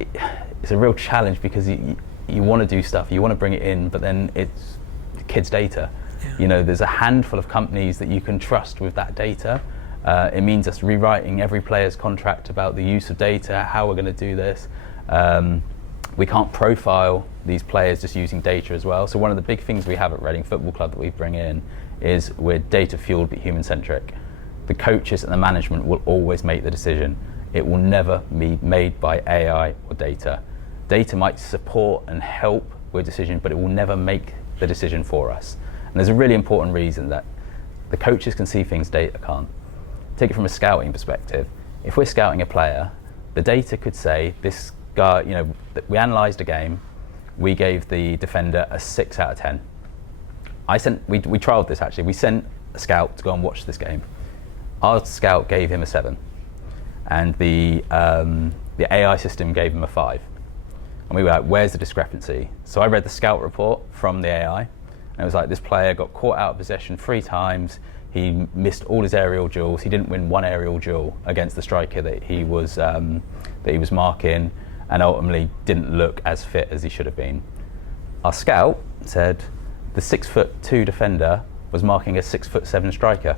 a real challenge because you want to do stuff, you want to bring it in, but then it's kids' data. Yeah. There's a handful of companies that you can trust with that data. It means us rewriting every player's contract about the use of data, how we're going to do this. We can't profile these players just using data as well. So one of the big things we have at Reading Football Club that we bring in is we're data-fueled but human-centric. The coaches and the management will always make the decision. It will never be made by AI or data. Data might support and help with decision, but it will never make the decision for us. And there's a really important reason that the coaches can see things data can't. Take it from a scouting perspective. If we're scouting a player, the data could say this guy, we analysed a game, we gave the defender a 6 out of 10. We trialled this actually. We sent a scout to go and watch this game. Our scout gave him a 7, and the AI system gave him a 5. And we were like, where's the discrepancy? So I read the scout report from the AI, and it was like, this player got caught out of possession 3 times, he missed all his aerial duels, he didn't win 1 aerial duel against the striker that he was marking, and ultimately didn't look as fit as he should have been. Our scout said the 6'2" defender was marking a 6'7" striker.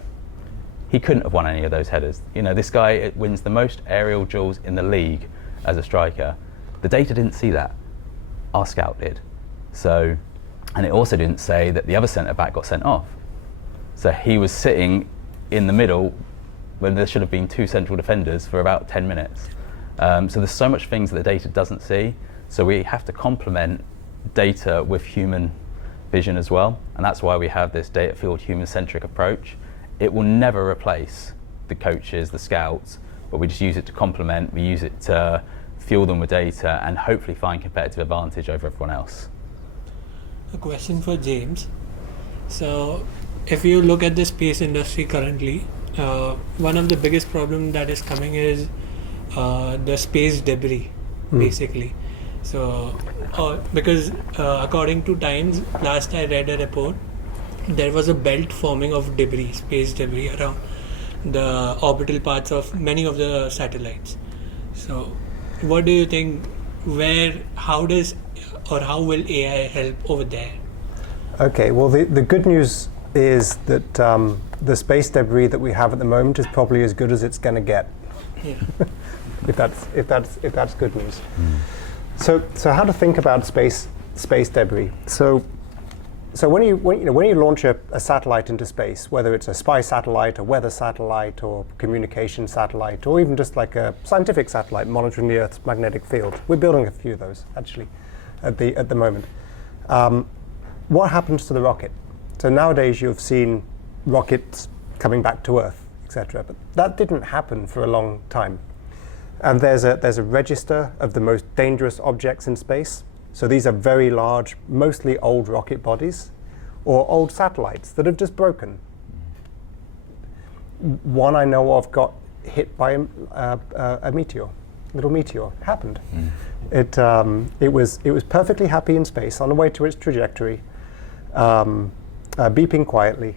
He couldn't have won any of those headers. This guy wins the most aerial duels in the league as a striker. The data didn't see that. Our scout did. So, and it also didn't say that the other centre back got sent off. So he was sitting in the middle when there should have been 2 central defenders for about 10 minutes. So there's so much things that the data doesn't see. So we have to complement data with human vision as well. And that's why we have this data-fueled, human-centric approach. It will never replace the coaches, the scouts, but we just use it to complement. We use it to fuel them with data, and hopefully find competitive advantage over everyone else. A question for James. So, if you look at the space industry currently, one of the biggest problems that is coming is the space debris, basically. So, because according to Times, last I read a report, there was a belt forming of debris, space debris around the orbital parts of many of the satellites. So, what do you think? How will AI help over there? Okay, well, the good news is that the space debris that we have at the moment is probably as good as it's going to get. Yeah. if that's good news. So how to think about space debris? So when you launch a satellite into space, whether it's a spy satellite, a weather satellite, or communication satellite, or even just like a scientific satellite monitoring the Earth's magnetic field, we're building a few of those actually at the moment. What happens to the rocket? So nowadays you've seen rockets coming back to Earth, etc. But that didn't happen for a long time. And there's a register of the most dangerous objects in space. So these are very large, mostly old rocket bodies or old satellites that have just broken. One I know of got hit by a meteor, little meteor. Happened. It was perfectly happy in space on the way to its trajectory, beeping quietly,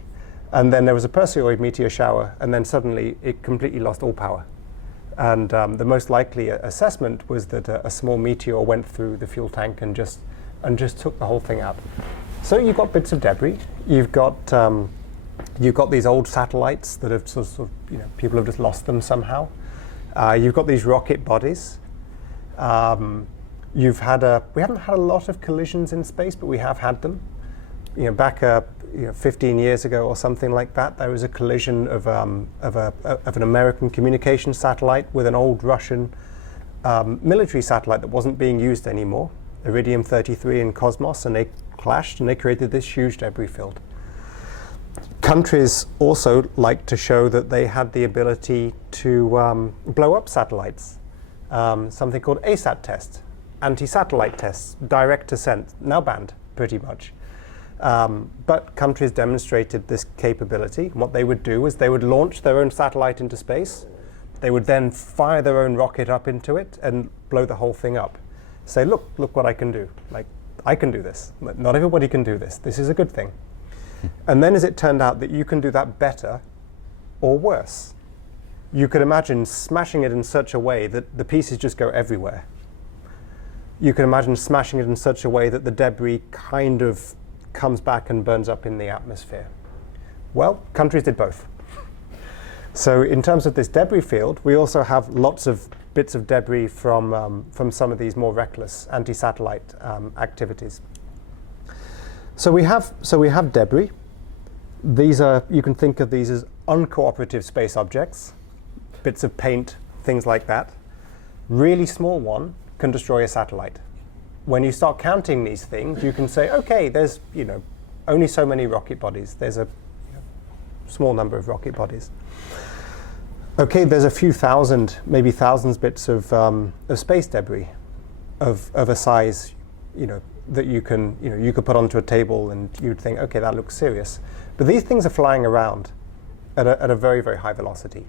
and then there was a Perseid meteor shower, and then suddenly it completely lost all power. And the most likely assessment was that a small meteor went through the fuel tank and just took the whole thing out. So you've got bits of debris. You've got these old satellites that have sort of people have just lost them somehow. You've got these rocket bodies. We haven't had a lot of collisions in space, but we have had them. Back 15 years ago or something like that, there was a collision of an American communication satellite with an old Russian military satellite that wasn't being used anymore, Iridium 33 in Cosmos, and they clashed and they created this huge debris field. Countries also like to show that they had the ability to blow up satellites, something called ASAT tests, anti-satellite tests, direct ascent, now banned pretty much. But countries demonstrated this capability. And what they would do is they would launch their own satellite into space. They would then fire their own rocket up into it and blow the whole thing up. Say, look what I can do. Like, I can do this. Not everybody can do this. This is a good thing. And then as it turned out that you can do that better or worse. You could imagine smashing it in such a way that the pieces just go everywhere. You can imagine smashing it in such a way that the debris kind of comes back and burns up in the atmosphere. Well, countries did both. So in terms of this debris field, we also have lots of bits of debris from some of these more reckless anti-satellite activities. So we have debris. You can think of these as uncooperative space objects, bits of paint, things like that. Really small one can destroy a satellite. When you start counting these things, you can say, okay, there's only so many rocket bodies. There's a small number of rocket bodies. Okay, there's a few thousand, maybe thousands bits of space debris of a size, that you could put onto a table and you'd think, okay, that looks serious. But these things are flying around at a very, very high velocity.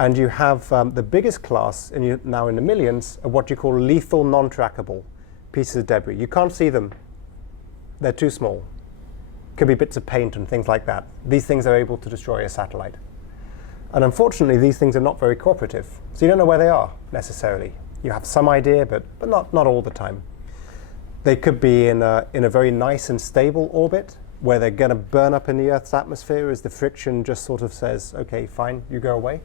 And you have the biggest class, and you're now in the millions, of what you call lethal non-trackable pieces of debris. You can't see them. They're too small. Could be bits of paint and things like that. These things are able to destroy a satellite. And unfortunately, these things are not very cooperative. So you don't know where they are, necessarily. You have some idea, but not all the time. They could be in a very nice and stable orbit, where they're going to burn up in the Earth's atmosphere as the friction just sort of says, okay, fine, you go away.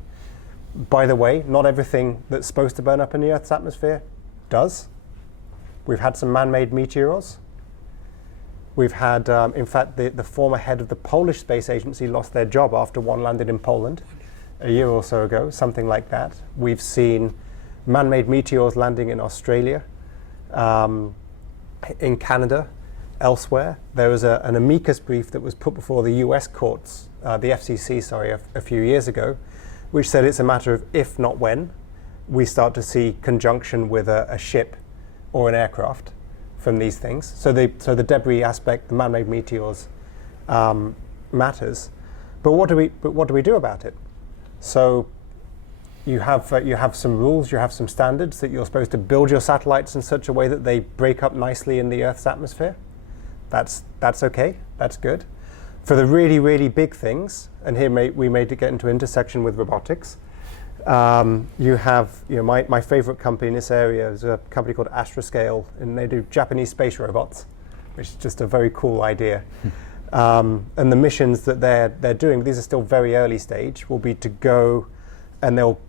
By the way, not everything that's supposed to burn up in the Earth's atmosphere does. We've had some man-made meteors. We've had, in fact, the former head of the Polish space agency lost their job after one landed in Poland a year or so ago, something like that. We've seen man-made meteors landing in Australia, in Canada, elsewhere. There was an amicus brief that was put before the US courts, the FCC, sorry, a few years ago, which said it's a matter of if, not when. we start to see conjunction with a ship or an aircraft from these things. So the debris aspect, the man-made meteors, matters. But what do we do about it? So you have some rules, you have some standards that you're supposed to build your satellites in such a way that they break up nicely in the Earth's atmosphere. That's okay. That's good. For the really, really big things, and here we may get into intersection with robotics. You have, my favorite company in this area is a company called Astroscale, and they do Japanese space robots, which is just a very cool idea. And the missions that they're doing, these are still very early stage, will be to go and they'll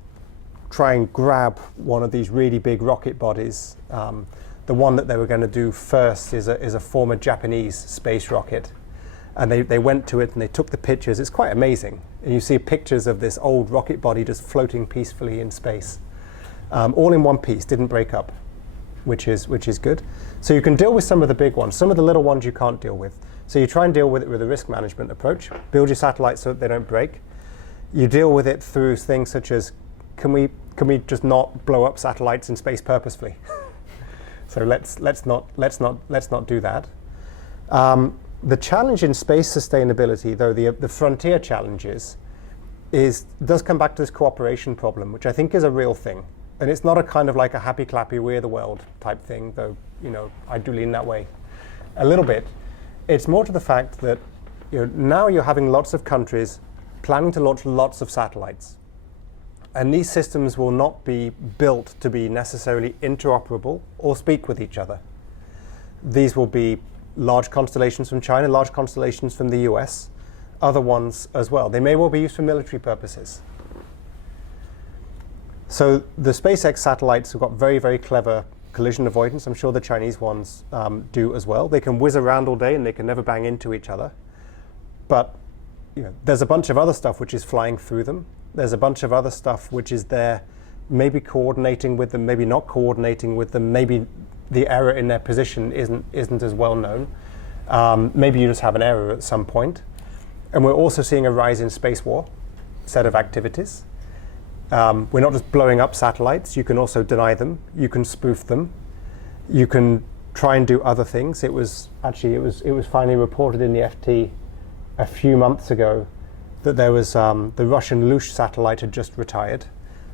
try and grab one of these really big rocket bodies. The one that they were going to do first is a former Japanese space rocket. And they went to it and they took the pictures. It's quite amazing. And you see pictures of this old rocket body just floating peacefully in space. All in one piece, didn't break up, which is good. So you can deal with some of the big ones. Some of the little ones you can't deal with. So you try and deal with it with a risk management approach. Build your satellites so that they don't break. You deal with it through things such as, can we just not blow up satellites in space purposefully? So let's not do that. The challenge in space sustainability, though, the frontier challenges, does come back to this cooperation problem, which I think is a real thing. And it's not a kind of like a happy clappy, we're the world type thing, though, I do lean that way a little bit. It's more to the fact that now you're having lots of countries planning to launch lots of satellites. And these systems will not be built to be necessarily interoperable or speak with each other. These will be large constellations from China, large constellations from the US, other ones as well. They may well be used for military purposes. So the SpaceX satellites have got very, very clever collision avoidance. I'm sure the Chinese ones do as well. They can whiz around all day and they can never bang into each other. But there's a bunch of other stuff which is flying through them. There's a bunch of other stuff which is there, maybe coordinating with them, maybe not coordinating with them, maybe the error in their position isn't as well known. Maybe you just have an error at some point. And we're also seeing a rise in space war set of activities. We're not just blowing up satellites, you can also deny them, you can spoof them, you can try and do other things. It was finally reported in the FT a few months ago that there was the Russian Lush satellite had just retired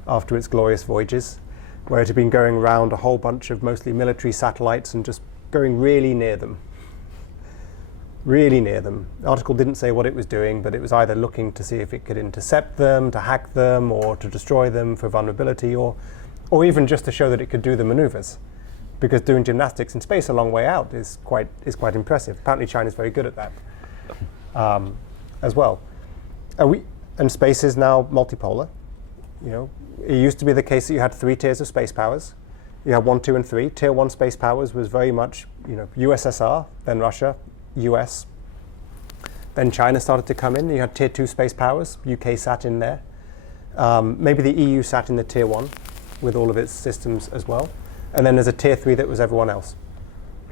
after its glorious voyages, where it had been going around a whole bunch of mostly military satellites and just going really near them. Really near them. The article didn't say what it was doing, but it was either looking to see if it could intercept them, to hack them, or to destroy them for vulnerability, or even just to show that it could do the maneuvers. Because doing gymnastics in space a long way out is quite impressive. Apparently China's very good at that as well. And space is now multipolar. It used to be the case that you had 3 tiers of space powers. You had 1, 2, and 3. Tier 1 space powers was very much, USSR, then Russia, US. Then China started to come in. You had tier 2 space powers. UK sat in there. Maybe the EU sat in the tier 1 with all of its systems as well. And then there's a tier 3 that was everyone else.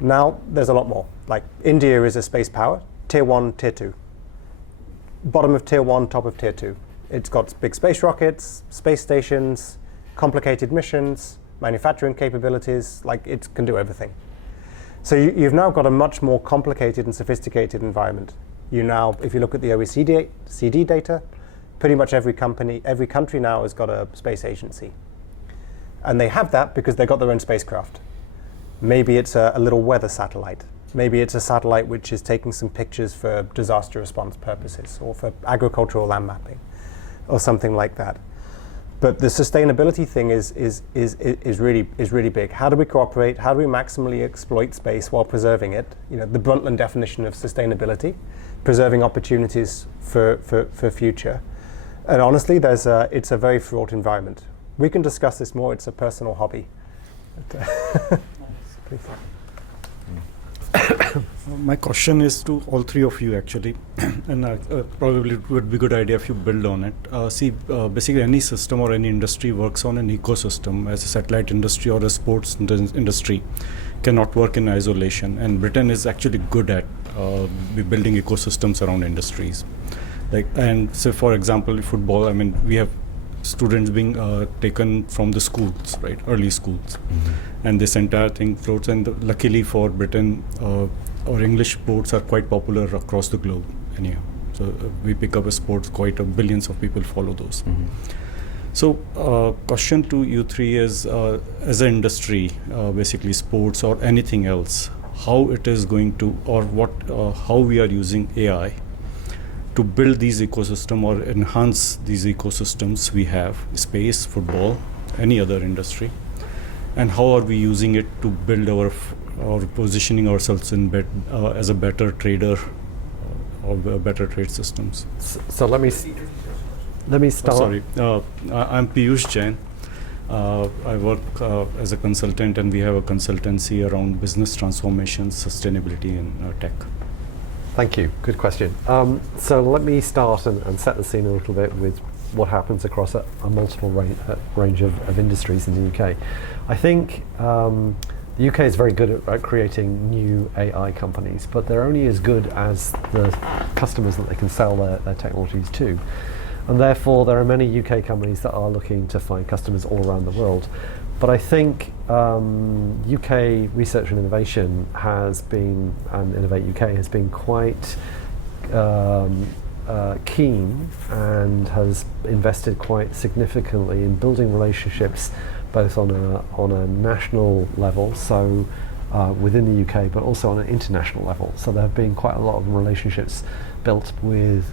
Now there's a lot more. Like India is a space power, tier 1, tier 2. Bottom of tier 1, top of tier 2. It's got big space rockets, space stations, complicated missions, manufacturing capabilities, like it can do everything. So you've now got a much more complicated and sophisticated environment. If you look at the OECD data, pretty much every country now has got a space agency. And they have that because they've got their own spacecraft. Maybe it's a little weather satellite. Maybe it's a satellite which is taking some pictures for disaster response purposes or for agricultural land mapping or something like that. But the sustainability thing is really big. How do we cooperate? How do we maximally exploit space while preserving it? The Brundtland definition of sustainability, preserving opportunities for future. And honestly, it's a very fraught environment. We can discuss this more. It's a personal hobby. Please. My question is to all 3 of you actually, and probably it would be a good idea if you build on it. Basically any system or any industry works on an ecosystem, as a satellite industry or a sports industry cannot work in isolation, and Britain is actually good at building ecosystems around industries. And so for example, football, we have students being taken from the schools, right, early schools, and this entire thing floats. And luckily for Britain, our English sports are quite popular across the globe anyhow. So we pick up a sport, quite billions of people follow those. So question to you three is, as an industry, basically sports or anything else, how it is going to, or what, how we are using AI to build these ecosystem or enhance these ecosystems we have, space, football, any other industry, and how are we using it to build our positioning ourselves in as a better trader or better trade systems. So let me start. Sorry, I'm Piyush Jain. I work as a consultant, and we have a consultancy around business transformation, sustainability, and tech. Thank you. Good question. So let me start and set the scene a little bit with what happens across a multiple range of industries in the UK. I think the UK is very good at creating new AI companies, but they're only as good as the customers that they can sell their technologies to. And therefore, there are many UK companies that are looking to find customers all around the world. But I think UK research and innovation has been, and Innovate UK has been quite keen and has invested quite significantly in building relationships both on a national level, so within the UK, but also on an international level. So there have been quite a lot of relationships built with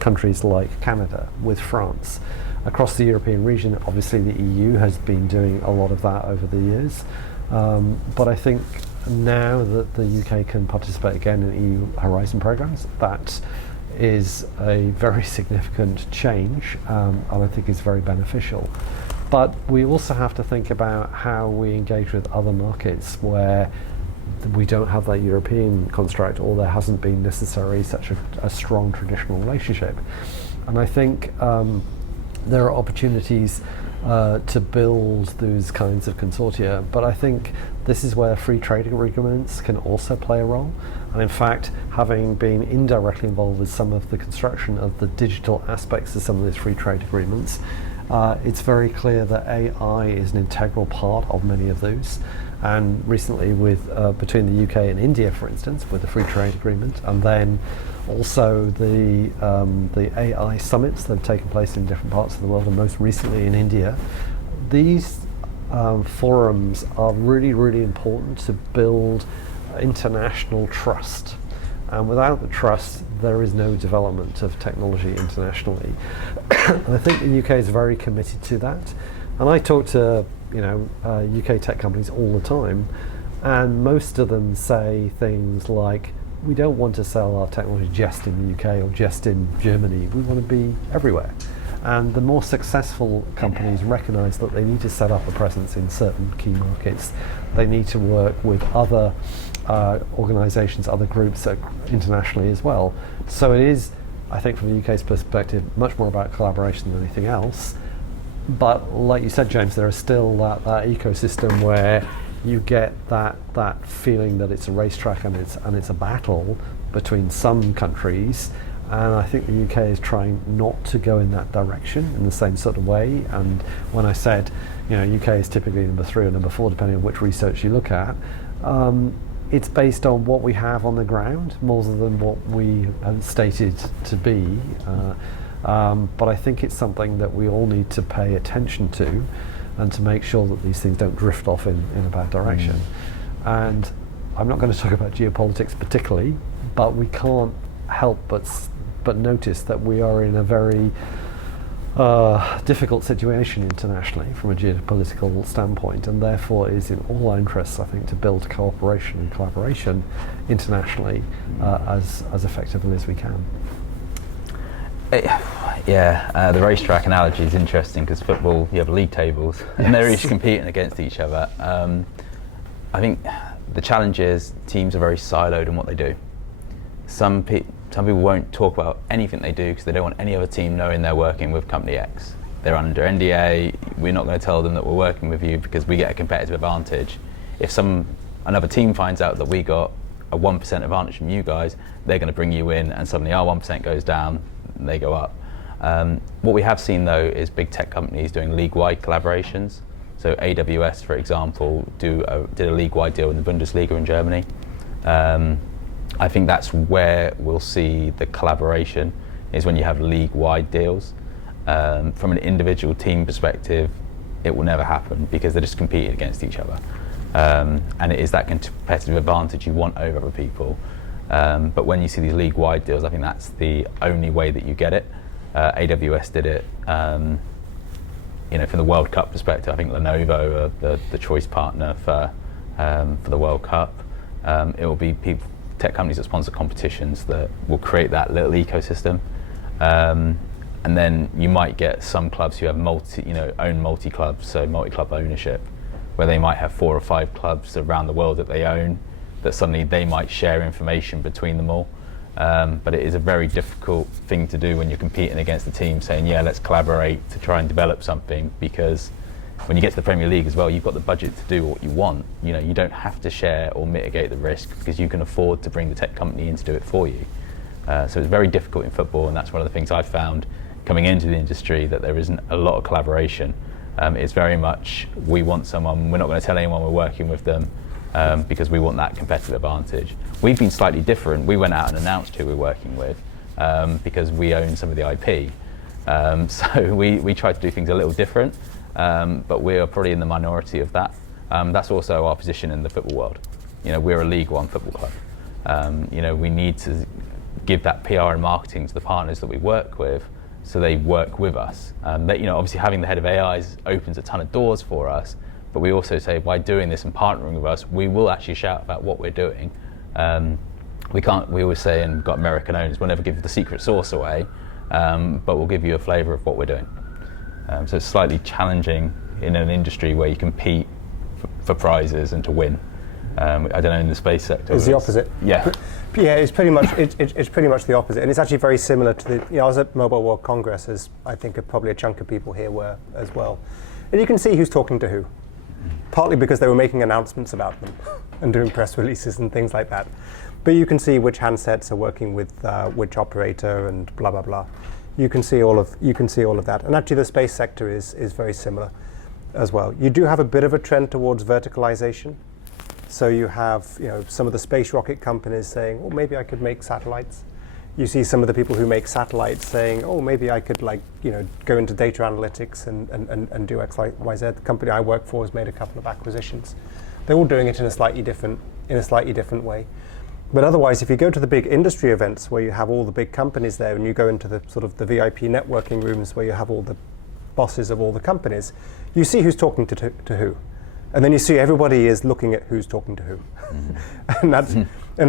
countries like Canada, with France. Across the European region, obviously the EU has been doing a lot of that over the years. But I think now that the UK can participate again in EU Horizon programs, that is a very significant change, and I think is very beneficial. But we also have to think about how we engage with other markets where we don't have that European construct, or there hasn't been necessarily such a strong traditional relationship. And I think there are opportunities to build those kinds of consortia, but I think this is where free trade agreements can also play a role. And in fact, having been indirectly involved with some of the construction of the digital aspects of some of these free trade agreements, it's very clear that AI is an integral part of many of those. And recently, with between the UK and India, for instance, with the free trade agreement, and then also the AI summits that have taken place in different parts of the world, and most recently in India, these forums are really, really important to build international trust. And without the trust, there is no development of technology internationally. And I think the UK is very committed to that. And I talk to UK tech companies all the time, and most of them say things like, we don't want to sell our technology just in the UK or just in Germany. We want to be everywhere. And the more successful companies recognize that they need to set up a presence in certain key markets. They need to work with other organizations, other groups internationally as well. So it is, I think from the UK's perspective, much more about collaboration than anything else. But like you said, James, there is still that ecosystem where you get that feeling that it's a racetrack and it's a battle between some countries. And I think the UK is trying not to go in that direction in the same sort of way. And when I said, UK is typically number 3 or number 4, depending on which research you look at, it's based on what we have on the ground more than what we have stated to be. But I think it's something that we all need to pay attention to, and to make sure that these things don't drift off in a bad direction. And I'm not going to talk about geopolitics particularly, but we can't help but notice that we are in a very difficult situation internationally from a geopolitical standpoint, and therefore it is in all our interests, I think, to build cooperation and collaboration internationally as effectively as we can. The racetrack analogy is interesting because football, you have league tables, and they're each competing against each other. I think the challenge is teams are very siloed in what they do. Some people won't talk about anything they do because they don't want any other team knowing they're working with company X. They're under NDA, we're not going to tell them that we're working with you because we get a competitive advantage. If another team finds out that we got a 1% advantage from you guys, they're going to bring you in, and suddenly our 1% goes down and they go up. What we have seen though is big tech companies doing league-wide collaborations. So AWS, for example, did a league-wide deal in the Bundesliga in Germany. I think that's where we'll see the collaboration, is when you have league-wide deals. From an individual team perspective, it will never happen because they're just competing against each other. And it is that competitive advantage you want over other people. But when you see these league-wide deals, I think that's the only way that you get it. AWS did it. From the World Cup perspective, I think Lenovo are the choice partner for the World Cup. It will be tech companies that sponsor competitions that will create that little ecosystem. And then you might get some clubs who have own multi-clubs, so multi-club ownership, where they might have 4 or 5 clubs around the world that they own, that suddenly they might share information between them all. But it is a very difficult thing to do when you're competing against a team saying, yeah, let's collaborate to try and develop something, because when you get to the Premier League as well, you've got the budget to do what you want. You don't have to share or mitigate the risk because you can afford to bring the tech company in to do it for you. So it's very difficult in football, and that's one of the things I've found coming into the industry, that there isn't a lot of collaboration. It's very much, we want someone, we're not going to tell anyone we're working with them, because we want that competitive advantage. We've been slightly different. We went out and announced who we're working with because we own some of the IP. So we try to do things a little different, but we are probably in the minority of that. That's also our position in the football world. We're a League One football club. We need to give that PR and marketing to the partners that we work with, so they work with us. Obviously having the head of AIs opens a ton of doors for us, but we also say by doing this and partnering with us, we will actually shout about what we're doing. We always say, and we've got American owners, we'll never give the secret sauce away, but we'll give you a flavour of what we're doing. So it's slightly challenging in an industry where you compete for prizes and to win. I don't know, in the space sector. It's the opposite. Yeah. Yeah, it's pretty much it's pretty much the opposite, and it's actually very similar to the. I was at Mobile World Congress, as I think probably a chunk of people here were as well, and you can see who's talking to who. Partly because they were making announcements about them and doing press releases and things like that, but you can see which handsets are working with which operator and blah blah blah. You can see all of that, and actually the space sector is very similar as well. You do have a bit of a trend towards verticalization. So you have some of the space rocket companies saying, oh, maybe I could make satellites. You see some of the people who make satellites saying, oh, maybe I could go into data analytics and do X, Y, Z. The company I work for has made a couple of acquisitions. They're all doing it in a slightly different way. But otherwise, if you go to the big industry events where you have all the big companies there, and you go into the sort of the VIP networking rooms where you have all the bosses of all the companies, you see who's talking to who. And then you see everybody is looking at who's talking to who. and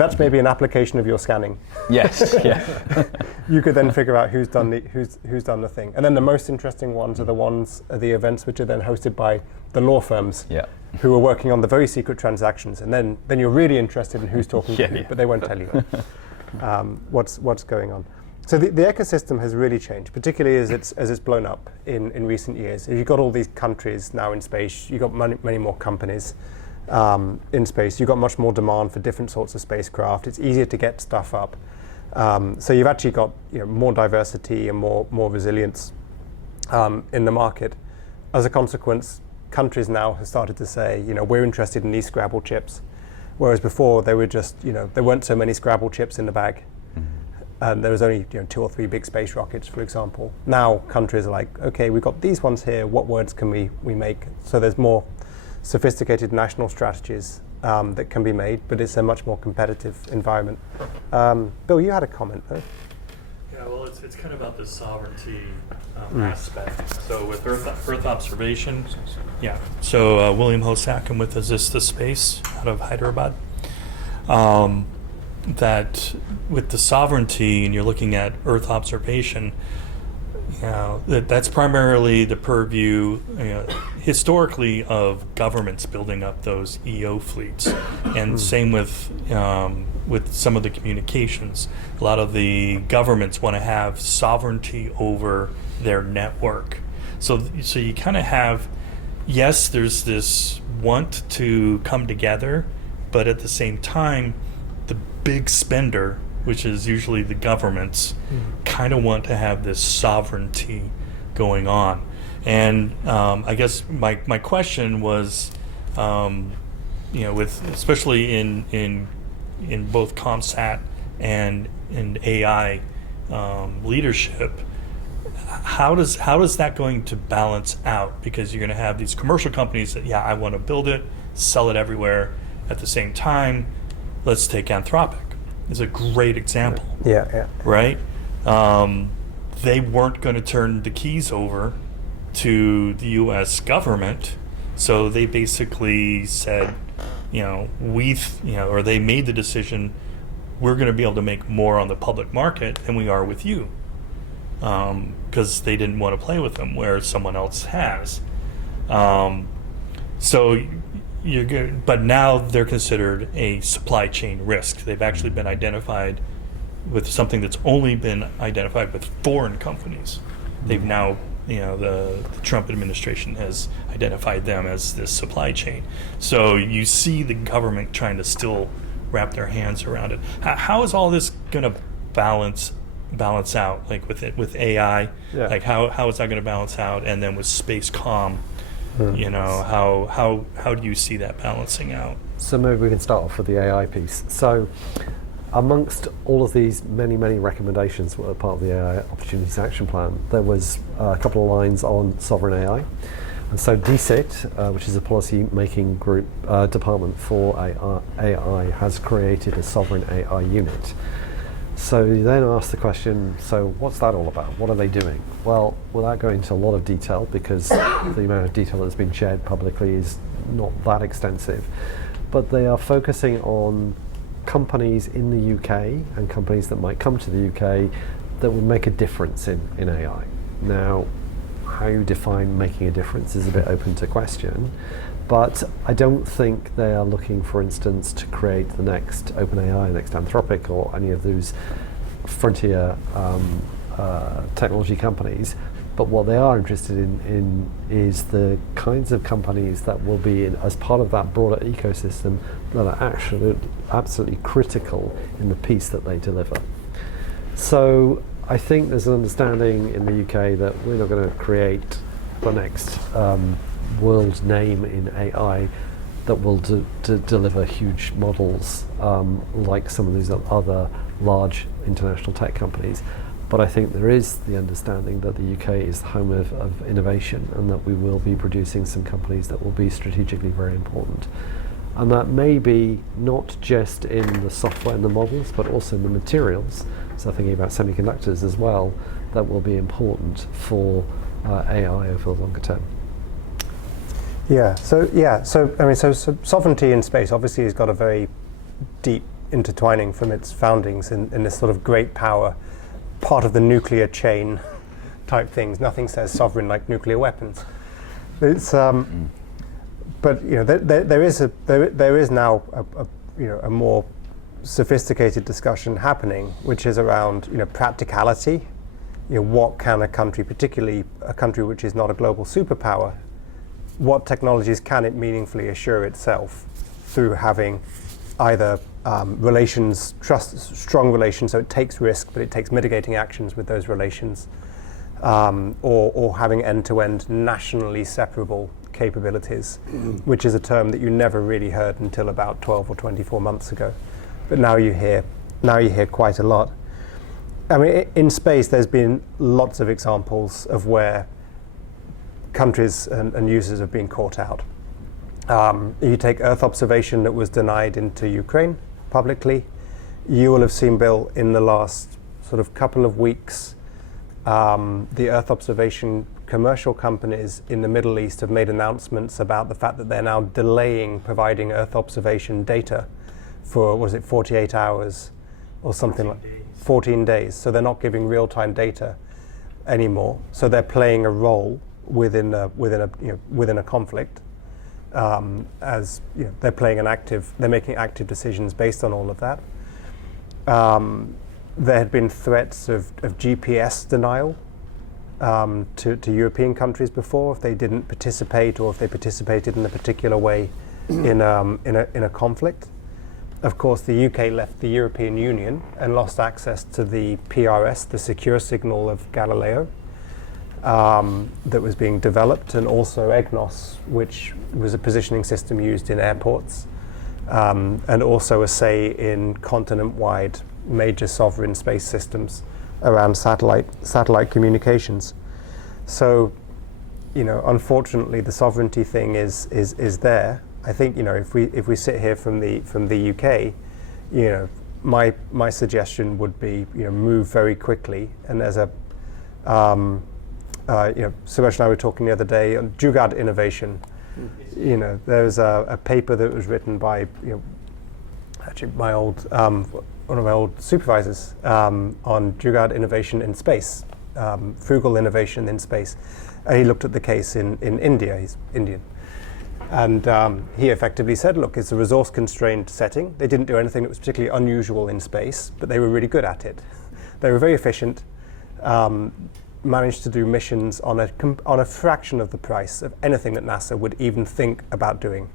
that's maybe an application of your scanning. Yes, yeah. You could then figure out who's done the thing. And then the most interesting ones are the events which are then hosted by the law firms who are working on the very secret transactions. And then you're really interested in who's talking to who, but they won't tell you what's going on. So the ecosystem has really changed, particularly as it's blown up in recent years. You've got all these countries now in space. You've got many more companies in space. You've got much more demand for different sorts of spacecraft. It's easier to get stuff up. So you've actually got more diversity and more resilience in the market. As a consequence, countries now have started to say, we're interested in these Scrabble chips, whereas before they were just, there weren't so many Scrabble chips in the bag. And there was only 2 or 3 big space rockets, for example. Now countries are like, okay, we've got these ones here. What words can we make? So there's more sophisticated national strategies that can be made, but it's a much more competitive environment. Bill, you had a comment though. Yeah, well, it's kind of about the sovereignty aspect. So with Earth observation, So William Hosack and with Azista Space out of Hyderabad. That with the sovereignty, and you're looking at Earth observation, that's primarily the purview, historically, of governments building up those EO fleets, and same with some of the communications. A lot of the governments want to have sovereignty over their network. So you kind of have, yes, there's this want to come together, but at the same time, the big spender which is usually the governments, kind of want to have this sovereignty going on. And I guess my question was, with especially in both ComSat and AI leadership, how is that going to balance out? Because you're going to have these commercial companies that, I want to build it, sell it everywhere. At the same time, let's take Anthropic. It's a great example. Yeah. Right? They weren't going to turn the keys over to the U.S. government, so they basically said, or they made the decision, we're going to be able to make more on the public market than we are with you, because they didn't want to play with them where someone else has. So you're good, but now they're considered a supply chain risk. They've actually been identified with something that's only been identified with foreign companies. They've now, the Trump administration has identified them as this supply chain. So you see the government trying to still wrap their hands around it. How is all this going to balance out, like with AI? Yeah. Like how is that going to balance out? And then with space comm, how do you see that balancing out? So maybe we can start off with the AI piece. So amongst all of these many recommendations that were part of the AI Opportunities Action Plan, there was a couple of lines on sovereign AI. And so DCIT, which is a policy making group department for AI, has created a sovereign AI unit. So you then ask the question, so what's that all about? What are they doing? Well, without going into a lot of detail, because the amount of detail that's been shared publicly is not that extensive, but they are focusing on companies in the UK and companies that might come to the UK that would make a difference in AI. Now, how you define making a difference is a bit open to question, but I don't think they are looking, for instance, to create the next OpenAI, next Anthropic, or any of those frontier technology companies. But what they are interested in is the kinds of companies that will be as part of that broader ecosystem that are actually absolutely critical in the piece that they deliver. So I think there's an understanding in the UK that we're not going to create the next world name in AI that will deliver huge models like some of these other large international tech companies. But I think there is the understanding that the UK is the home of innovation, and that we will be producing some companies that will be strategically very important. And that may be not just in the software and the models, but also in the materials. So thinking about semiconductors as well, that will be important for AI over the longer term. So sovereignty in space obviously has got a very deep intertwining from its foundings in this sort of great power, part of the nuclear chain type things. Nothing says sovereign like nuclear weapons. It's but there is now a more sophisticated discussion happening, which is around practicality. What can a country, particularly a country which is not a global superpower, what technologies can it meaningfully assure itself through having either strong relations, so it takes risk, but it takes mitigating actions with those relations, or having end-to-end nationally separable capabilities, which is a term that you never really heard until about 12 or 24 months ago. But now you hear quite a lot. I mean, in space, there's been lots of examples of where countries and users have been caught out. You take Earth observation that was denied into Ukraine publicly. You will have seen, Bill, in the last sort of couple of weeks, the Earth observation commercial companies in the Middle East have made announcements about the fact that they're now delaying providing Earth observation data for, 48 hours or something like 14 days. So they're not giving real-time data anymore. So they're playing a role within a conflict. As they're making active decisions based on all of that. There had been threats of GPS denial to European countries before if they didn't participate, or if they participated in a particular way in a conflict. of course, the UK left the European Union and lost access to the PRS, the secure signal of Galileo, that was being developed, and also EGNOS, which was a positioning system used in airports, and also a say in continent-wide major sovereign space systems around satellite communications. So, unfortunately, the sovereignty thing is there. I think, if we sit here from the UK, my suggestion would be, move very quickly. And there's a Suresh and I were talking the other day on Jugaad innovation. There's a paper that was written by actually my old one of my old supervisors on Jugaad innovation in space, frugal innovation in space. And he looked at the case in India. He's Indian. And he effectively said, look, it's a resource-constrained setting. They didn't do anything that was particularly unusual in space, but they were really good at it. They were very efficient, managed to do missions on a fraction of the price of anything that NASA would even think about doing.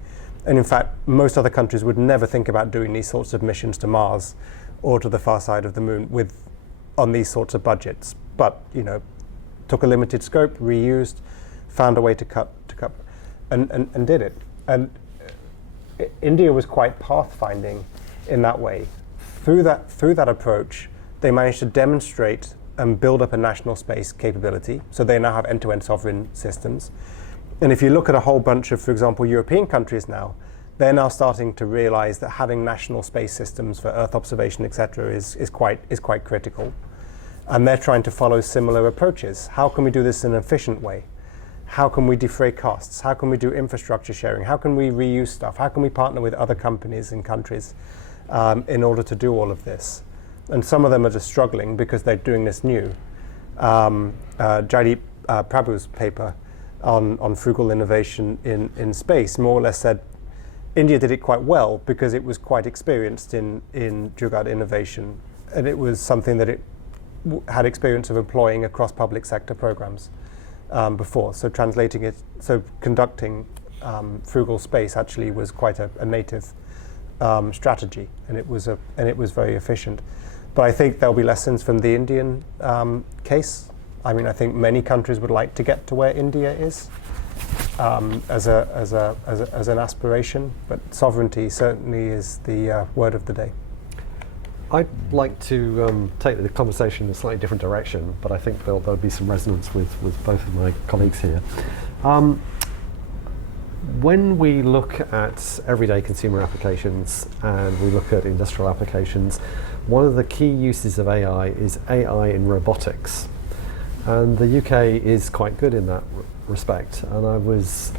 And in fact, most other countries would never think about doing these sorts of missions to Mars or to the far side of the moon on these sorts of budgets. But, took a limited scope, reused, found a way to cut, and did it. And India was quite pathfinding in that way. Through that approach, they managed to demonstrate and build up a national space capability. So they now have end-to-end sovereign systems. And if you look at a whole bunch of, for example, European countries now, they're now starting to realize that having national space systems for Earth observation, etc., is quite critical. And they're trying to follow similar approaches. How can we do this in an efficient way? How can we defray costs? How can we do infrastructure sharing? How can we reuse stuff? How can we partner with other companies and countries in order to do all of this? And some of them are just struggling because they're doing this new. Jaideep Prabhu's paper on frugal innovation in space more or less said India did it quite well because it was quite experienced in Jugaad innovation, and it was something that it had experience of employing across public sector programs before. So conducting frugal space actually was quite a native strategy, and it was very efficient. But I think there'll be lessons from the Indian case. I mean, I think many countries would like to get to where India is as an aspiration, but sovereignty certainly is the word of the day. I'd like to take the conversation in a slightly different direction, but I think there'll be some resonance with both of my colleagues here. When we look at everyday consumer applications and we look at industrial applications, one of the key uses of AI is AI in robotics. And the UK is quite good in that respect. And I was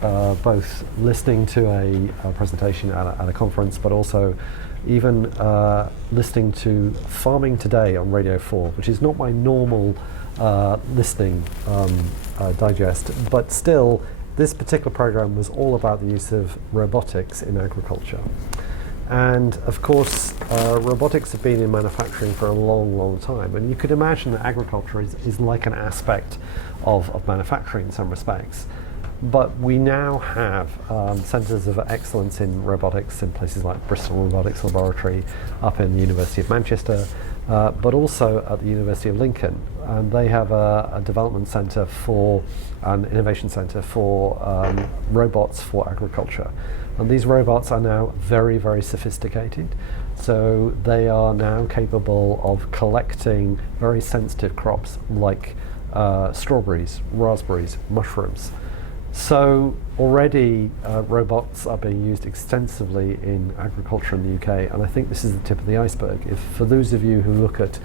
both listening to a presentation at a conference, but also even listening to Farming Today on Radio 4, which is not my normal listening digest, but still, this particular program was all about the use of robotics in agriculture. And of course, robotics have been in manufacturing for a long, long time. And you could imagine that agriculture is like an aspect of manufacturing in some respects. But we now have centres of excellence in robotics in places like Bristol Robotics Laboratory, up in the University of Manchester, but also at the University of Lincoln. And they have a development centre an innovation centre for robots for agriculture. And these robots are now very, very sophisticated. So they are now capable of collecting very sensitive crops like strawberries, raspberries, mushrooms. So already robots are being used extensively in agriculture in the UK, and I think this is the tip of the iceberg. For those of you who look at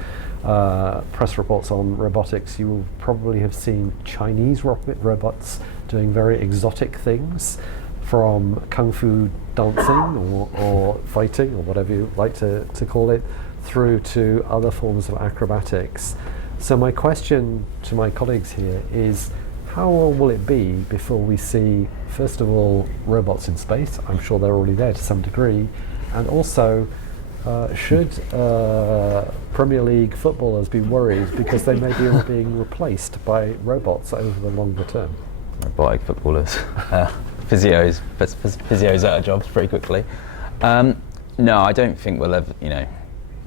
press reports on robotics, you will probably have seen Chinese robots doing very exotic things, from kung fu dancing or fighting or whatever you like to call it, through to other forms of acrobatics. So my question to my colleagues here is, how long will it be before we see, first of all, robots in space? I'm sure they're already there to some degree. And also, should Premier League footballers be worried because they may be being replaced by robots over the longer term? Robotic footballers, physios out of jobs pretty quickly. No, I don't think we'll have,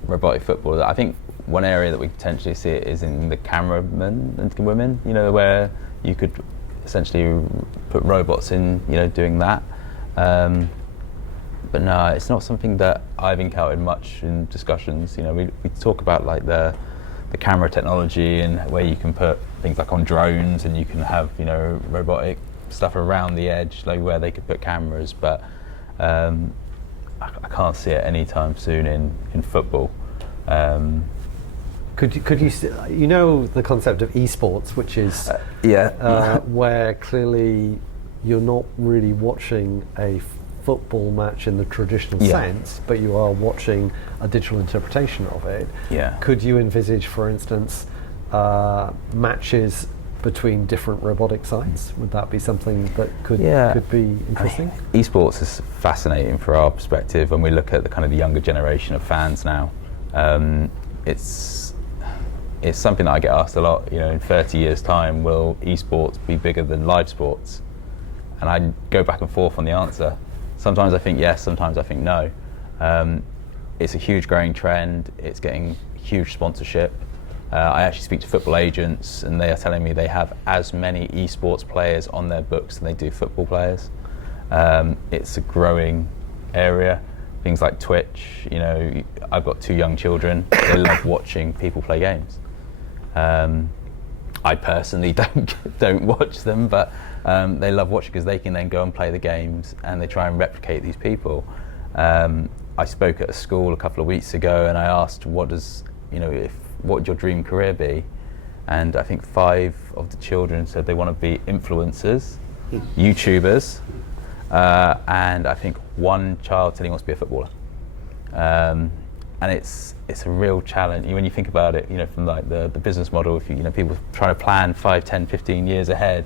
robotic football. I think one area that we potentially see it is in the cameramen and women, where you could essentially put robots in, doing that. But no, it's not something that I've encountered much in discussions. We talk about like the camera technology and where you can put things like on drones, and you can have, robotic stuff around the edge, like where they could put cameras. But I can't see it anytime soon in football. Could you the concept of esports, which is where clearly you're not really watching a football match in the traditional sense, but you are watching a digital interpretation of it. Yeah. Could you envisage, for instance, matches between different robotic sites? Would that be something that could be interesting? Esports is fascinating for our perspective when we look at the kind of the younger generation of fans now. It's something that I get asked a lot, in 30 years' time, will esports be bigger than live sports? And I go back and forth on the answer. Sometimes I think yes, sometimes I think no. It's a huge growing trend, it's getting huge sponsorship. I actually speak to football agents, and they are telling me they have as many esports players on their books than they do football players. It's a growing area. Things like Twitch, I've got 2 young children, they love watching people play games. I personally don't watch them, but they love watching because they can then go and play the games, and they try and replicate these people. I spoke at a school a couple of weeks ago, and I asked, what would your dream career be? And I think 5 of the children said they want to be influencers, YouTubers, and I think 1 child said he wants to be a footballer. And it's a real challenge when you think about it, from like the business model. If people trying to plan 5, 10, 15 years ahead,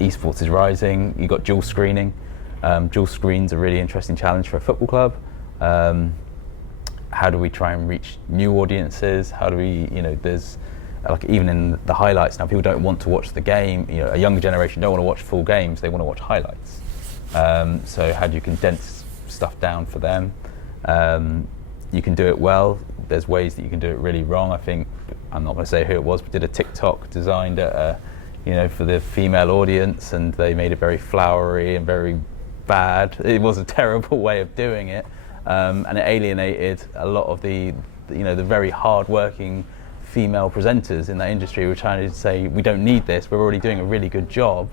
esports is rising. You've got dual screening. Dual screen's a really interesting challenge for a football club. How do we try and reach new audiences? How do we, there's like even in the highlights now, people don't want to watch the game. A younger generation don't want to watch full games. They want to watch highlights. So how do you condense stuff down for them? You can do it well. There's ways that you can do it really wrong. I think, I'm not going to say who it was, but did a TikTok designed at for the female audience, and they made it very flowery and very bad. It was a terrible way of doing it, and it alienated a lot of the very hard-working female presenters in that industry. We're trying to say, we don't need this. We're already doing a really good job.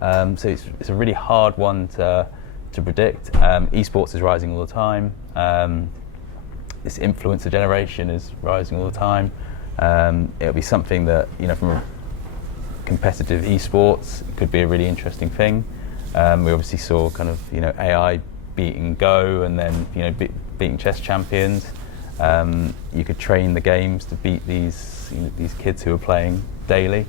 So it's a really hard one to predict. Esports is rising all the time. This influencer generation is rising all the time. It'll be something that, from a competitive esports, it could be a really interesting thing. We obviously saw kind of, AI beating Go, and then, beating chess champions. You could train the games to beat these kids who are playing daily.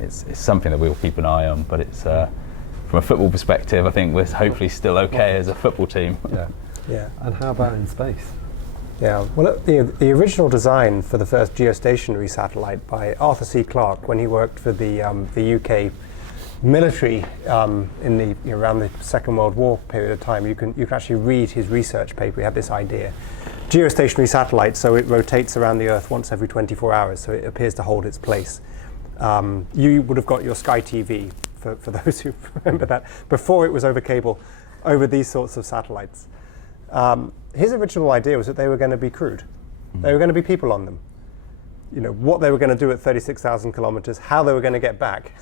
It's something that we'll keep an eye on, but it's from a football perspective, I think we're hopefully still okay as a football team. Yeah. And how about in space? Yeah, well, the original design for the first geostationary satellite by Arthur C. Clarke, when he worked for the UK military in the around the Second World War period of time, you can actually read his research paper. He had this idea: geostationary satellite, so it rotates around the Earth once every 24 hours, so it appears to hold its place. You would have got your Sky TV, for those who remember that, before it was over cable, over these sorts of satellites. His original idea was that they were going to be crewed. They were going to be people on them. What they were going to do at 36,000 kilometers, how they were going to get back,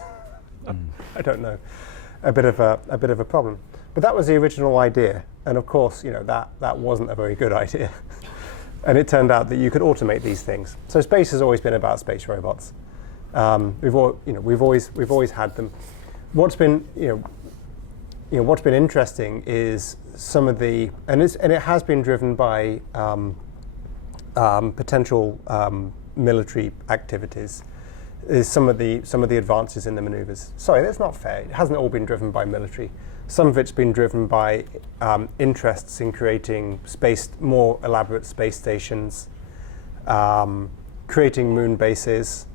I don't know. A bit of a problem. But that was the original idea, and of course, that wasn't a very good idea. And it turned out that you could automate these things. So space has always been about space robots. We've always had them. What's been interesting is some of the, and it has been driven by potential military activities, is some of the advances in the maneuvers. Sorry, that's not fair. It hasn't all been driven by military. Some of it's been driven by interests in creating more elaborate space stations, creating moon bases,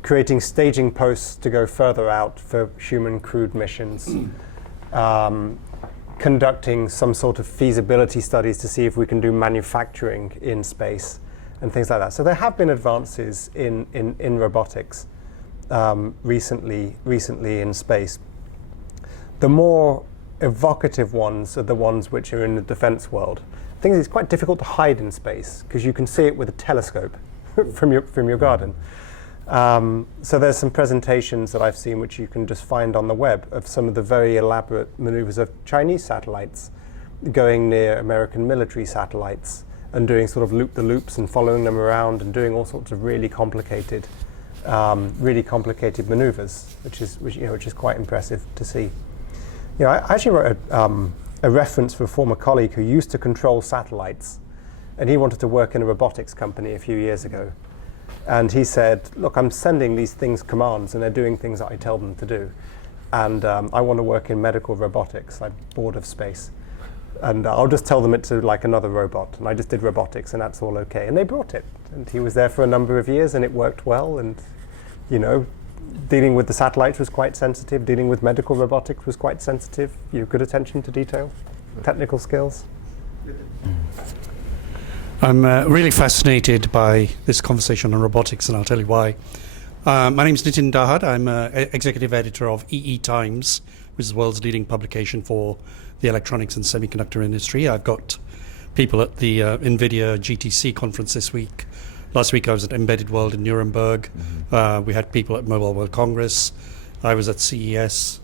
creating staging posts to go further out for human crewed missions. conducting some sort of feasibility studies to see if we can do manufacturing in space and things like that. So there have been advances in robotics recently in space. The more evocative ones are the ones which are in the defense world. The thing is, it's quite difficult to hide in space because you can see it with a telescope from your garden. So there's some presentations that I've seen which you can just find on the web of some of the very elaborate maneuvers of Chinese satellites going near American military satellites and doing sort of loop-the-loops and following them around and doing all sorts of really complicated maneuvers, which is quite impressive to see. I actually wrote a reference for a former colleague who used to control satellites, and he wanted to work in a robotics company a few years ago. And he said, look, I'm sending these things commands and they're doing things that I tell them to do. And I want to work in medical robotics. I'm bored of space. And I'll just tell them it's like another robot. And I just did robotics and that's all okay. And they brought it. And he was there for a number of years and it worked well. And, dealing with the satellites was quite sensitive. Dealing with medical robotics was quite sensitive. Good attention to detail, technical skills. I'm really fascinated by this conversation on robotics, and I'll tell you why. My name is Nitin Dahad. I'm executive editor of EE Times, which is the world's leading publication for the electronics and semiconductor industry. I've got people at the NVIDIA GTC conference this week. Last week I was at Embedded World in Nuremberg. We had people at Mobile World Congress. I was at CES.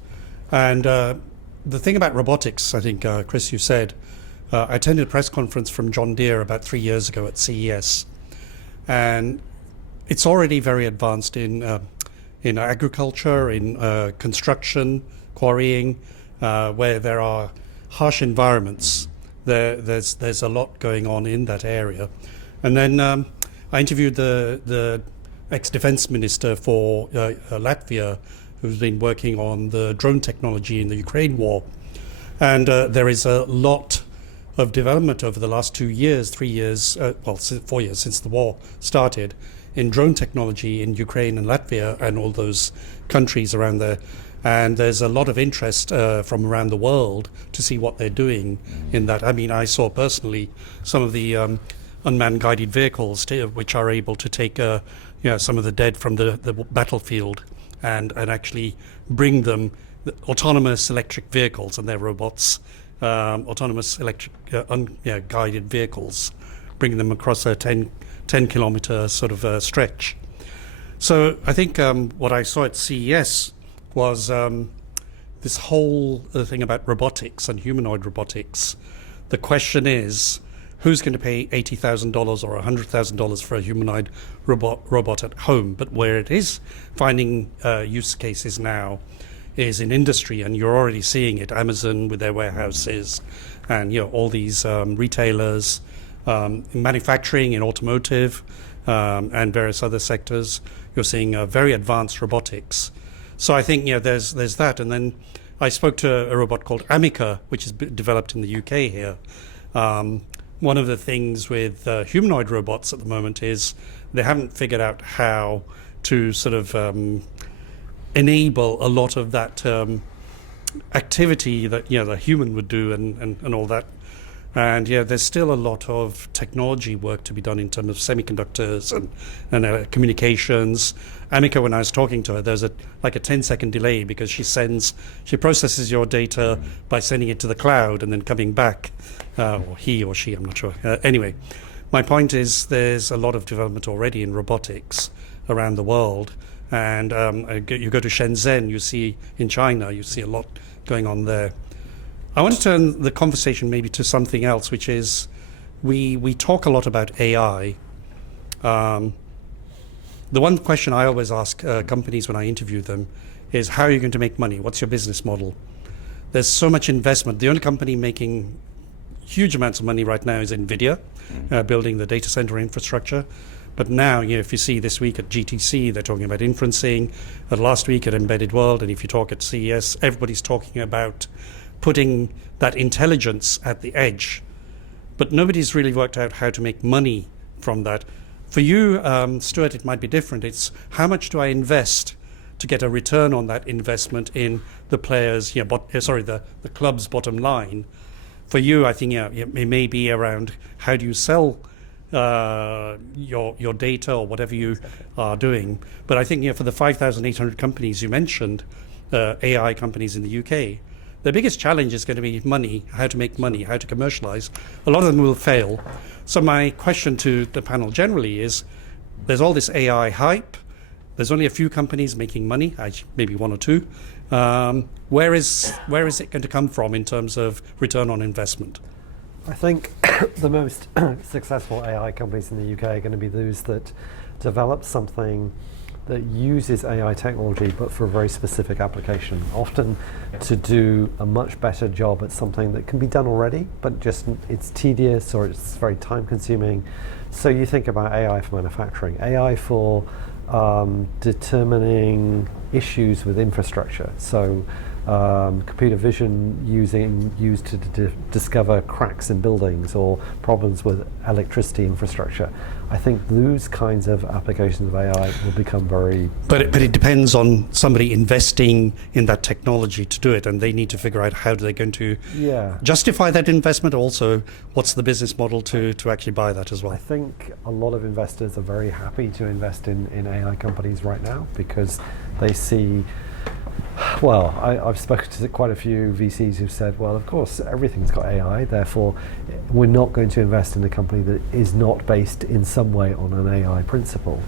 And the thing about robotics, I think, Chris, you said, I attended a press conference from John Deere about 3 years ago at CES, and it's already very advanced in agriculture, in construction, quarrying, where there are harsh environments. There's a lot going on in that area. And then I interviewed the ex-defense minister for Latvia, who's been working on the drone technology in the Ukraine war, and there is a lot of development over the last 2 years, 3 years, 4 years since the war started, in drone technology in Ukraine and Latvia and all those countries around there. And there's a lot of interest from around the world to see what they're doing in that. I mean, I saw personally some of the unmanned guided vehicles which are able to take some of the dead from the battlefield and actually bring them autonomous electric vehicles, and they're robots, autonomous electric guided vehicles, bringing them across a 10 kilometer sort of stretch. So I think what I saw at CES was this whole thing about robotics and humanoid robotics. The question is, who's going to pay $80,000 or $100,000 for a humanoid robot at home? But where it is finding use cases now is in industry, and you're already seeing it. Amazon with their warehouses, and all these retailers, in manufacturing, in automotive, and various other sectors. You're seeing very advanced robotics. So I think there's that. And then I spoke to a robot called Amica, which is developed in the UK here. One of the things with humanoid robots at the moment is they haven't figured out how to sort of enable a lot of that activity that the human would do and all that. And there's still a lot of technology work to be done in terms of semiconductors and communications. Amica, when I was talking to her, there's a 10-second delay because she processes your data by sending it to the cloud and then coming back, or he or she, I'm not sure. Anyway, my point is there's a lot of development already in robotics around the world. And you go to Shenzhen, you see in China, you see a lot going on there. I want to turn the conversation maybe to something else, which is we talk a lot about AI. The one question I always ask companies when I interview them is, how are you going to make money? What's your business model? There's so much investment. The only company making huge amounts of money right now is NVIDIA, building the data center infrastructure. But now, if you see this week at GTC, they're talking about inferencing. Last week at Embedded World, and if you talk at CES, everybody's talking about putting that intelligence at the edge. But nobody's really worked out how to make money from that. For you, Stuart, it might be different. It's how much do I invest to get a return on that investment in the players, the club's bottom line. For you, I think it may be around how do you sell your data or whatever you are doing. But I think for the 5,800 companies you mentioned, AI companies in the UK, the biggest challenge is going to be money, how to make money, how to commercialize. A lot of them will fail. So my question to the panel generally is, there's all this AI hype. There's only a few companies making money, maybe one or two. Where is it going to come from in terms of return on investment? I think the most successful AI companies in the UK are going to be those that develop something that uses AI technology but for a very specific application, often to do a much better job at something that can be done already, but just it's tedious or it's very time consuming. So you think about AI for manufacturing, AI for determining issues with infrastructure. So computer vision used to discover cracks in buildings or problems with electricity infrastructure. I think those kinds of applications of AI will become very... But it depends on somebody investing in that technology to do it, and they need to figure out how they're going to justify that investment. Also, what's the business model to actually buy that as well? I think a lot of investors are very happy to invest in AI companies right now because they see... Well, I've spoken to quite a few VCs who've said, well, of course, everything's got AI, therefore we're not going to invest in a company that is not based in some way on an AI principle.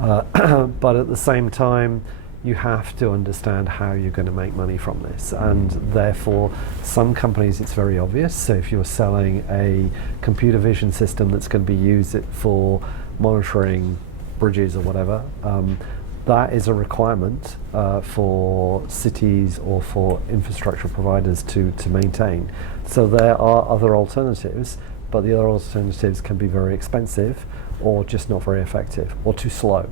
But at the same time, you have to understand how you're going to make money from this. And therefore, some companies, it's very obvious. So if you're selling a computer vision system that's going to be used for monitoring bridges or whatever, that is a requirement for cities or for infrastructure providers to maintain. So there are other alternatives, but the other alternatives can be very expensive or just not very effective or too slow.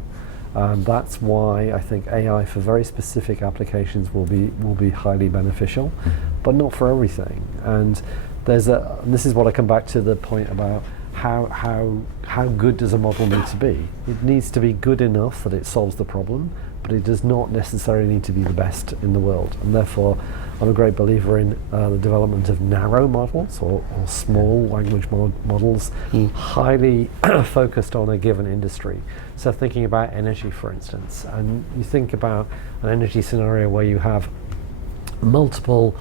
That's why I think AI for very specific applications will be highly beneficial, but not for everything. And this is what I come back to the point about how good does a model need to be? It needs to be good enough that it solves the problem, but it does not necessarily need to be the best in the world. And therefore, I'm a great believer in the development of narrow models or small language models, highly focused on a given industry. So thinking about energy, for instance, and you think about an energy scenario where you have multiple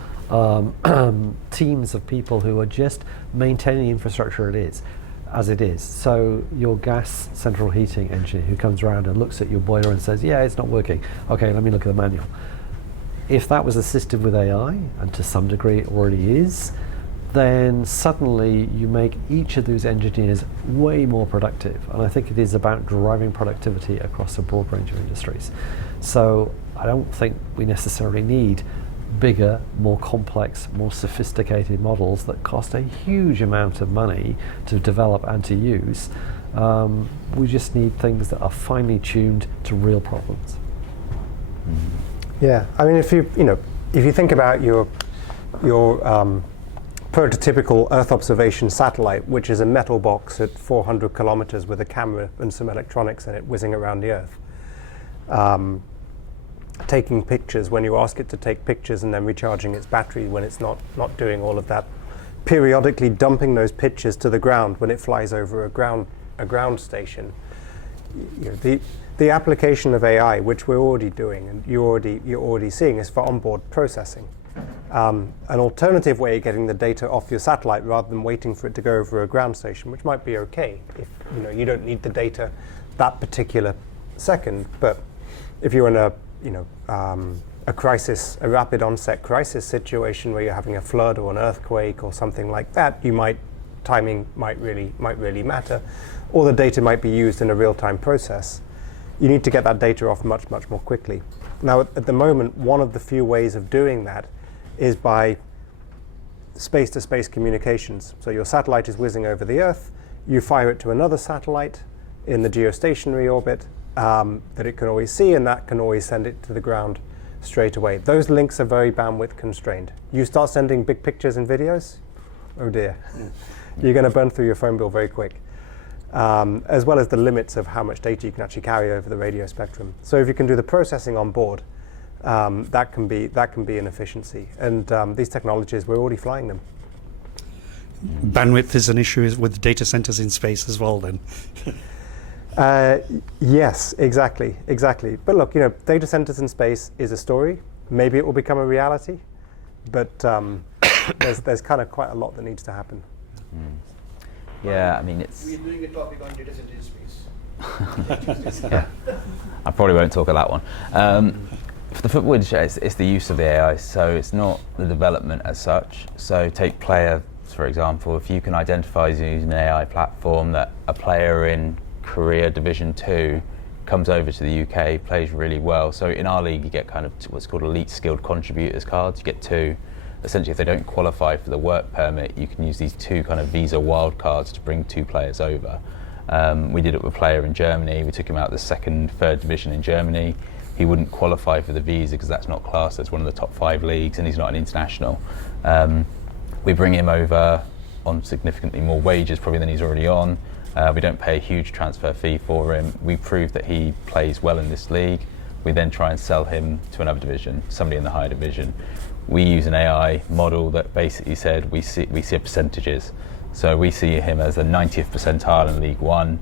teams of people who are just maintaining the infrastructure as it is. So your gas central heating engineer who comes around and looks at your boiler and says, yeah, it's not working. Okay, let me look at the manual. If that was assisted with AI, and to some degree it already is, then suddenly you make each of those engineers way more productive. And I think it is about driving productivity across a broad range of industries. So I don't think we necessarily need bigger, more complex, more sophisticated models that cost a huge amount of money to develop and to use. We just need things that are finely tuned to real problems. Yeah, I mean, if you think about your prototypical Earth observation satellite, which is a metal box at 400 kilometers with a camera and some electronics in it whizzing around the Earth. Taking pictures when you ask it to take pictures and then recharging its battery when it's not doing all of that, periodically dumping those pictures to the ground when it flies over a ground station. The application of AI, which we're already doing and you're already seeing, is for onboard processing. An alternative way of getting the data off your satellite rather than waiting for it to go over a ground station, which might be okay if you don't need the data that particular second, but if you're in a crisis, a rapid onset crisis situation where you're having a flood or an earthquake or something like that, timing might really matter, or the data might be used in a real-time process. You need to get that data off much more quickly. Now, at the moment, one of the few ways of doing that is by space-to-space communications. So your satellite is whizzing over the Earth, you fire it to another satellite in the geostationary orbit, that it can always see, and that can always send it to the ground straight away. Those links are very bandwidth constrained. You start sending big pictures and videos, oh dear, you're going to burn through your phone bill very quick. as well as the limits of how much data you can actually carry over the radio spectrum. So if you can do the processing on board, that can be an efficiency. And these technologies, we're already flying them. Bandwidth is an issue with data centers in space as well, then. Yes, exactly. But look, data centers in space is a story. Maybe it will become a reality, but there's kind of quite a lot that needs to happen. Yeah, I mean, it's... We're doing a topic on data center in space. Yeah. I probably won't talk of that one. For the football industry, it's the use of the AI, so it's not the development as such. So take player, for example, if you can identify using an AI platform that a player in Korea Division 2 comes over to the UK, plays really well. So in our league, you get kind of what's called elite skilled contributors cards. You get two. Essentially, if they don't qualify for the work permit, you can use these two kind of visa wild cards to bring two players over. We did it with a player in Germany. We took him out of the third division in Germany. He wouldn't qualify for the visa because that's not classed as one of the top 5 leagues, and he's not an international. We bring him over on significantly more wages probably than he's already on. We don't pay a huge transfer fee for him. We prove that he plays well in this league. We then try and sell him to another division, somebody in the higher division. We use an AI model that basically said we see percentages. So we see him as the 90th percentile in League One,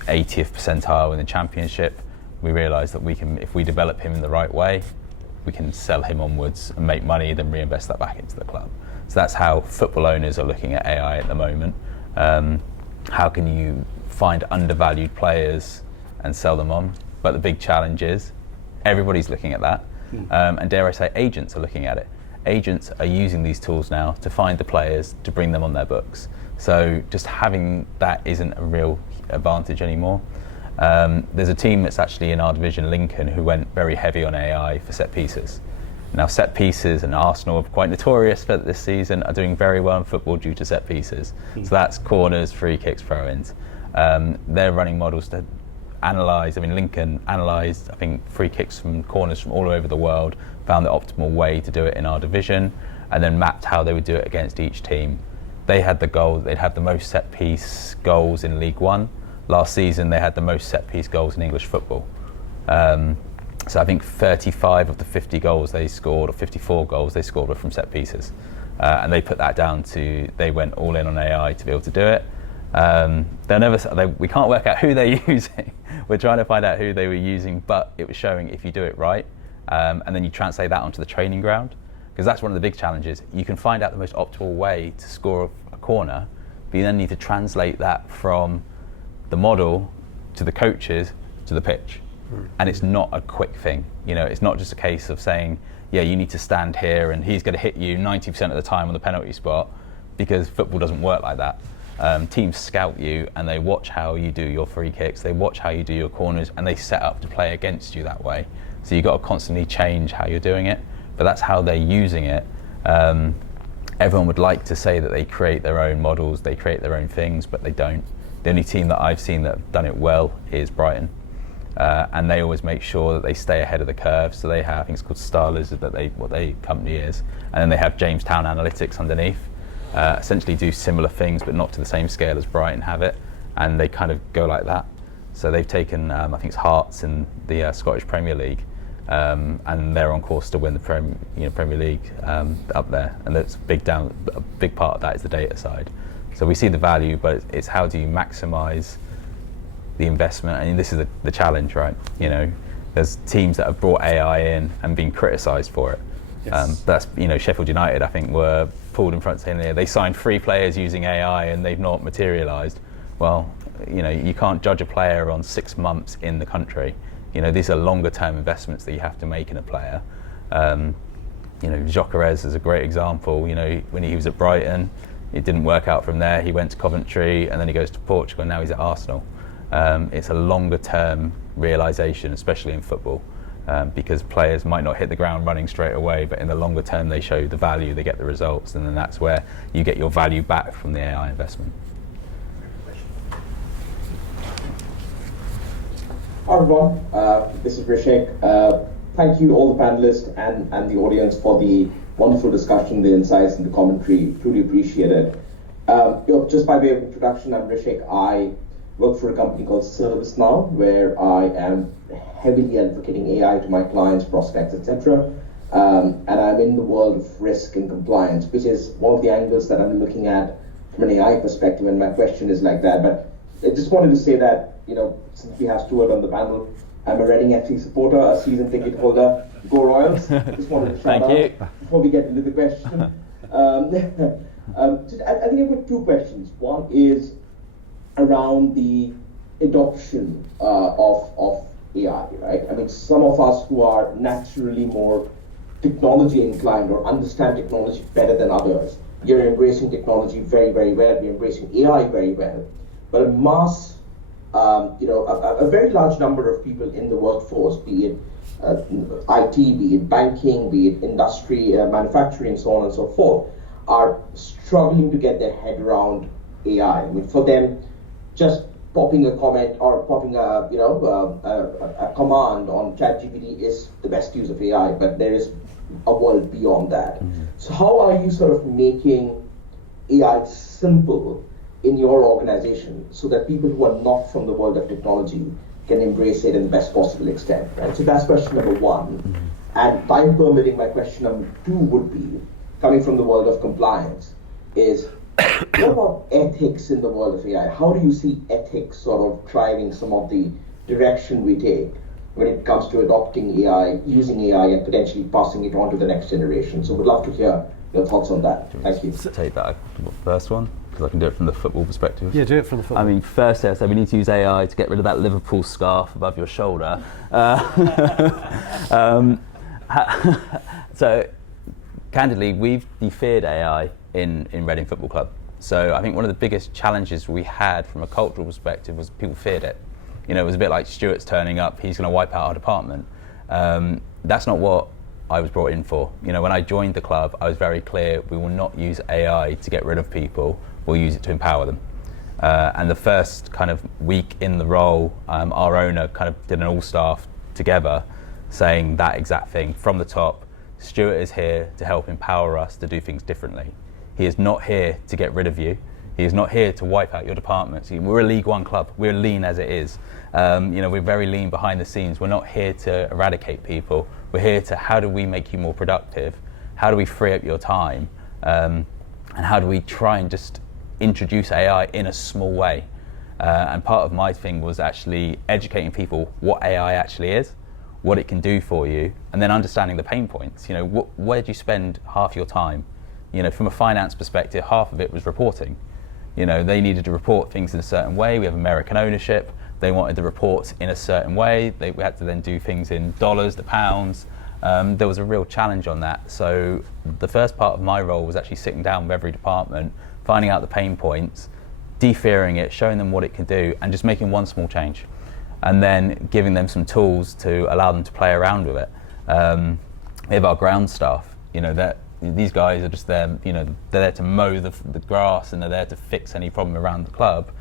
80th percentile in the Championship. We realise that we can, if we develop him in the right way, we can sell him onwards and make money, then reinvest that back into the club. So that's how football owners are looking at AI at the moment. How can you find undervalued players and sell them on? But the big challenge is everybody's looking at that. And dare I say, agents are looking at it. Agents are using these tools now to find the players, to bring them on their books. So just having that isn't a real advantage anymore. There's a team that's actually in our division, Lincoln, who went very heavy on AI for set pieces. Now set pieces, and Arsenal are quite notorious for this season, are doing very well in football due to set pieces. So that's corners, free kicks, throw-ins. They're running models to analyse, Lincoln analysed, I think, free kicks from corners from all over the world, found the optimal way to do it in our division, and then mapped how they would do it against each team. They had the goal, they'd have the most set piece goals in League One. Last season, they had the most set piece goals in English football. So I think 35 of the 50 goals they scored, or 54 goals they scored, were from set pieces. And they put that down to, they went all in on AI to be able to do it. We can't work out who they're using. We're trying to find out who they were using, but it was showing if you do it right, and then you translate that onto the training ground, because that's one of the big challenges. You can find out the most optimal way to score a corner, but you then need to translate that from the model to the coaches to the pitch. And it's not a quick thing. It's not just a case of saying, yeah, you need to stand here and he's going to hit you 90% of the time on the penalty spot, because football doesn't work like that. Teams scout you and they watch how you do your free kicks, they watch how you do your corners, and they set up to play against you that way. So you've got to constantly change how you're doing it, but that's how they're using it. Everyone would like to say that they create their own models, they create their own things, but they don't. The only team that I've seen that have done it well is Brighton. And they always make sure that they stay ahead of the curve. So they have, I think it's called Starlers, what their company is. And then they have Jamestown Analytics underneath. Essentially do similar things, but not to the same scale as Brighton have it. And they kind of go like that. So they've taken, I think it's Hearts in the Scottish Premier League. And they're on course to win the Premier League up there. And that's a big part of that is the data side. So we see the value, but it's how do you maximise the investment? And this is the challenge, right? There's teams that have brought AI in and been criticised for it. Yes. That's Sheffield United, I think, were pulled in front saying they signed 3 players using AI and they've not materialised. Well, you can't judge a player on 6 months in the country. These are longer term investments that you have to make in a player. Gyökeres is a great example. When he was at Brighton, it didn't work out from there. He went to Coventry and then he goes to Portugal and now he's at Arsenal. It's a longer term realisation, especially in football, because players might not hit the ground running straight away, but in the longer term they show the value, they get the results, and then that's where you get your value back from the AI investment. Hi everyone, this is Rishik. Thank you all the panelists and the audience for the wonderful discussion, the insights and the commentary. Truly appreciate it. Just by way of introduction, I'm Rishik. I work for a company called ServiceNow, where I am heavily advocating AI to my clients, prospects, etc. And I'm in the world of risk and compliance, which is one of the angles that I'm looking at from an AI perspective, and my question is like that. But I just wanted to say that, since we have Stuart on the panel, I'm a Reading FC supporter, a season ticket holder. Go Royals! Just wanted to shout out before we get into the question. I think I've got two questions. One is around the adoption of AI, right? I mean, some of us who are naturally more technology inclined or understand technology better than others, you're embracing technology very, very well. We're embracing AI very well. But a mass, a very large number of people in the workforce, be it IT, be it banking, be it industry, manufacturing, so on and so forth, are struggling to get their head around AI. I mean, for them, just popping a comment or popping a command on ChatGPT is the best use of AI, but there is a world beyond that. Mm-hmm. So how are you sort of making AI simple in your organization so that people who are not from the world of technology can embrace it in the best possible extent, right? So that's question number one. Mm-hmm. And time permitting, my question number two would be, coming from the world of compliance, is what about ethics in the world of AI? How do you see ethics sort of driving some of the direction we take when it comes to adopting AI, using AI, and potentially passing it on to the next generation? So we'd love to hear your thoughts on that. Thank you. Take that first one, because I can do it from the football perspective. Yeah, do it from the football. I mean, first, I said we need to use AI to get rid of that Liverpool scarf above your shoulder. So, candidly, we've de-feared AI in Reading Football Club. So I think one of the biggest challenges we had from a cultural perspective was people feared it. It was a bit like Stuart's turning up, he's going to wipe out our department. That's not what I was brought in for. When I joined the club, I was very clear, we will not use AI to get rid of people, we'll use it to empower them. And the first kind of week in the role, our owner kind of did an all-staff together saying that exact thing from the top. Stuart is here to help empower us to do things differently. He is not here to get rid of you. He is not here to wipe out your departments. We're a League One club. We're lean as it is. We're very lean behind the scenes. We're not here to eradicate people. We're here to, how do we make you more productive? How do we free up your time? And how do we try and just introduce AI in a small way? And part of my thing was actually educating people what AI actually is, what it can do for you, and then understanding the pain points. Where do you spend half your time? From a finance perspective, half of it was reporting. They needed to report things in a certain way. We have American ownership. They wanted the reports in a certain way. We had to then do things in dollars, the pounds. There was a real challenge on that. So the first part of my role was actually sitting down with every department, finding out the pain points, de-fearing it, showing them what it can do, and just making one small change. And then giving them some tools to allow them to play around with it. We have our ground staff, that these guys are just there, they're there to mow the grass, and they're there to fix any problem around the club.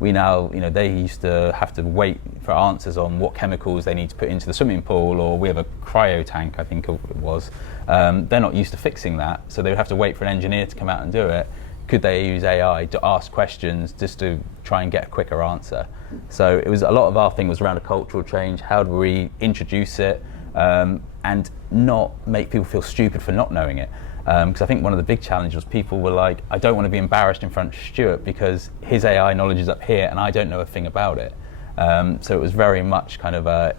We now, they used to have to wait for answers on what chemicals they need to put into the swimming pool, or we have a cryo tank, I think it was. They're not used to fixing that, so they would have to wait for an engineer to come out and do it. Could they use AI to ask questions just to try and get a quicker answer? So it was a lot of our thing was around a cultural change. How do we introduce it and not make people feel stupid for not knowing it? Because I think one of the big challenges was people were like, I don't want to be embarrassed in front of Stuart because his AI knowledge is up here and I don't know a thing about it. So it was very much kind of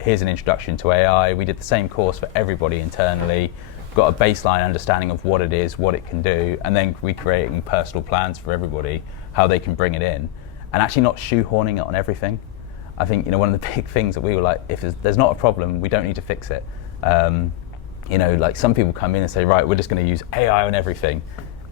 here's an introduction to AI. We did the same course for everybody internally, got a baseline understanding of what it is, what it can do, and then recreating personal plans for everybody, how they can bring it in, and actually not shoehorning it on everything. I think one of the big things that we were like, if there's not a problem, we don't need to fix it. Like some people come in and say, right, we're just going to use AI on everything,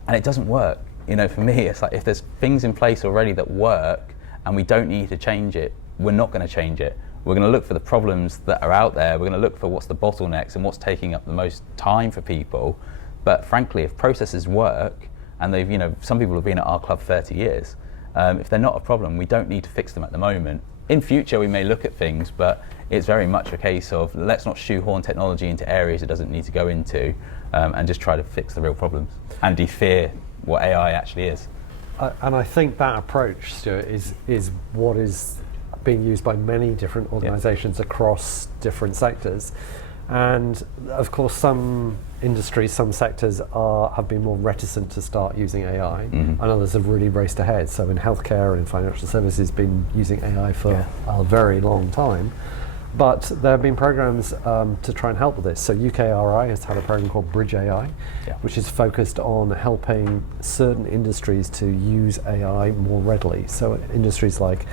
and it doesn't work. For me, it's like if there's things in place already that work and we don't need to change it, we're not going to change it. We're going to look for the problems that are out there. We're going to look for what's the bottlenecks and what's taking up the most time for people. But frankly, if processes work, and they've, some people have been at our club 30 years, if they're not a problem, we don't need to fix them at the moment. In future, we may look at things, but it's very much a case of let's not shoehorn technology into areas it doesn't need to go into, and just try to fix the real problems and de-fear what AI actually is. And I think that approach, Stuart, is what is being used by many different organisations across different sectors. And of course, some industries, some sectors have been more reticent to start using AI, and others have really raced ahead. So in healthcare and in financial services, been using AI for a very long time. But there have been programs to try and help with this. So UKRI has had a program called Bridge AI, which is focused on helping certain industries to use AI more readily. So industries like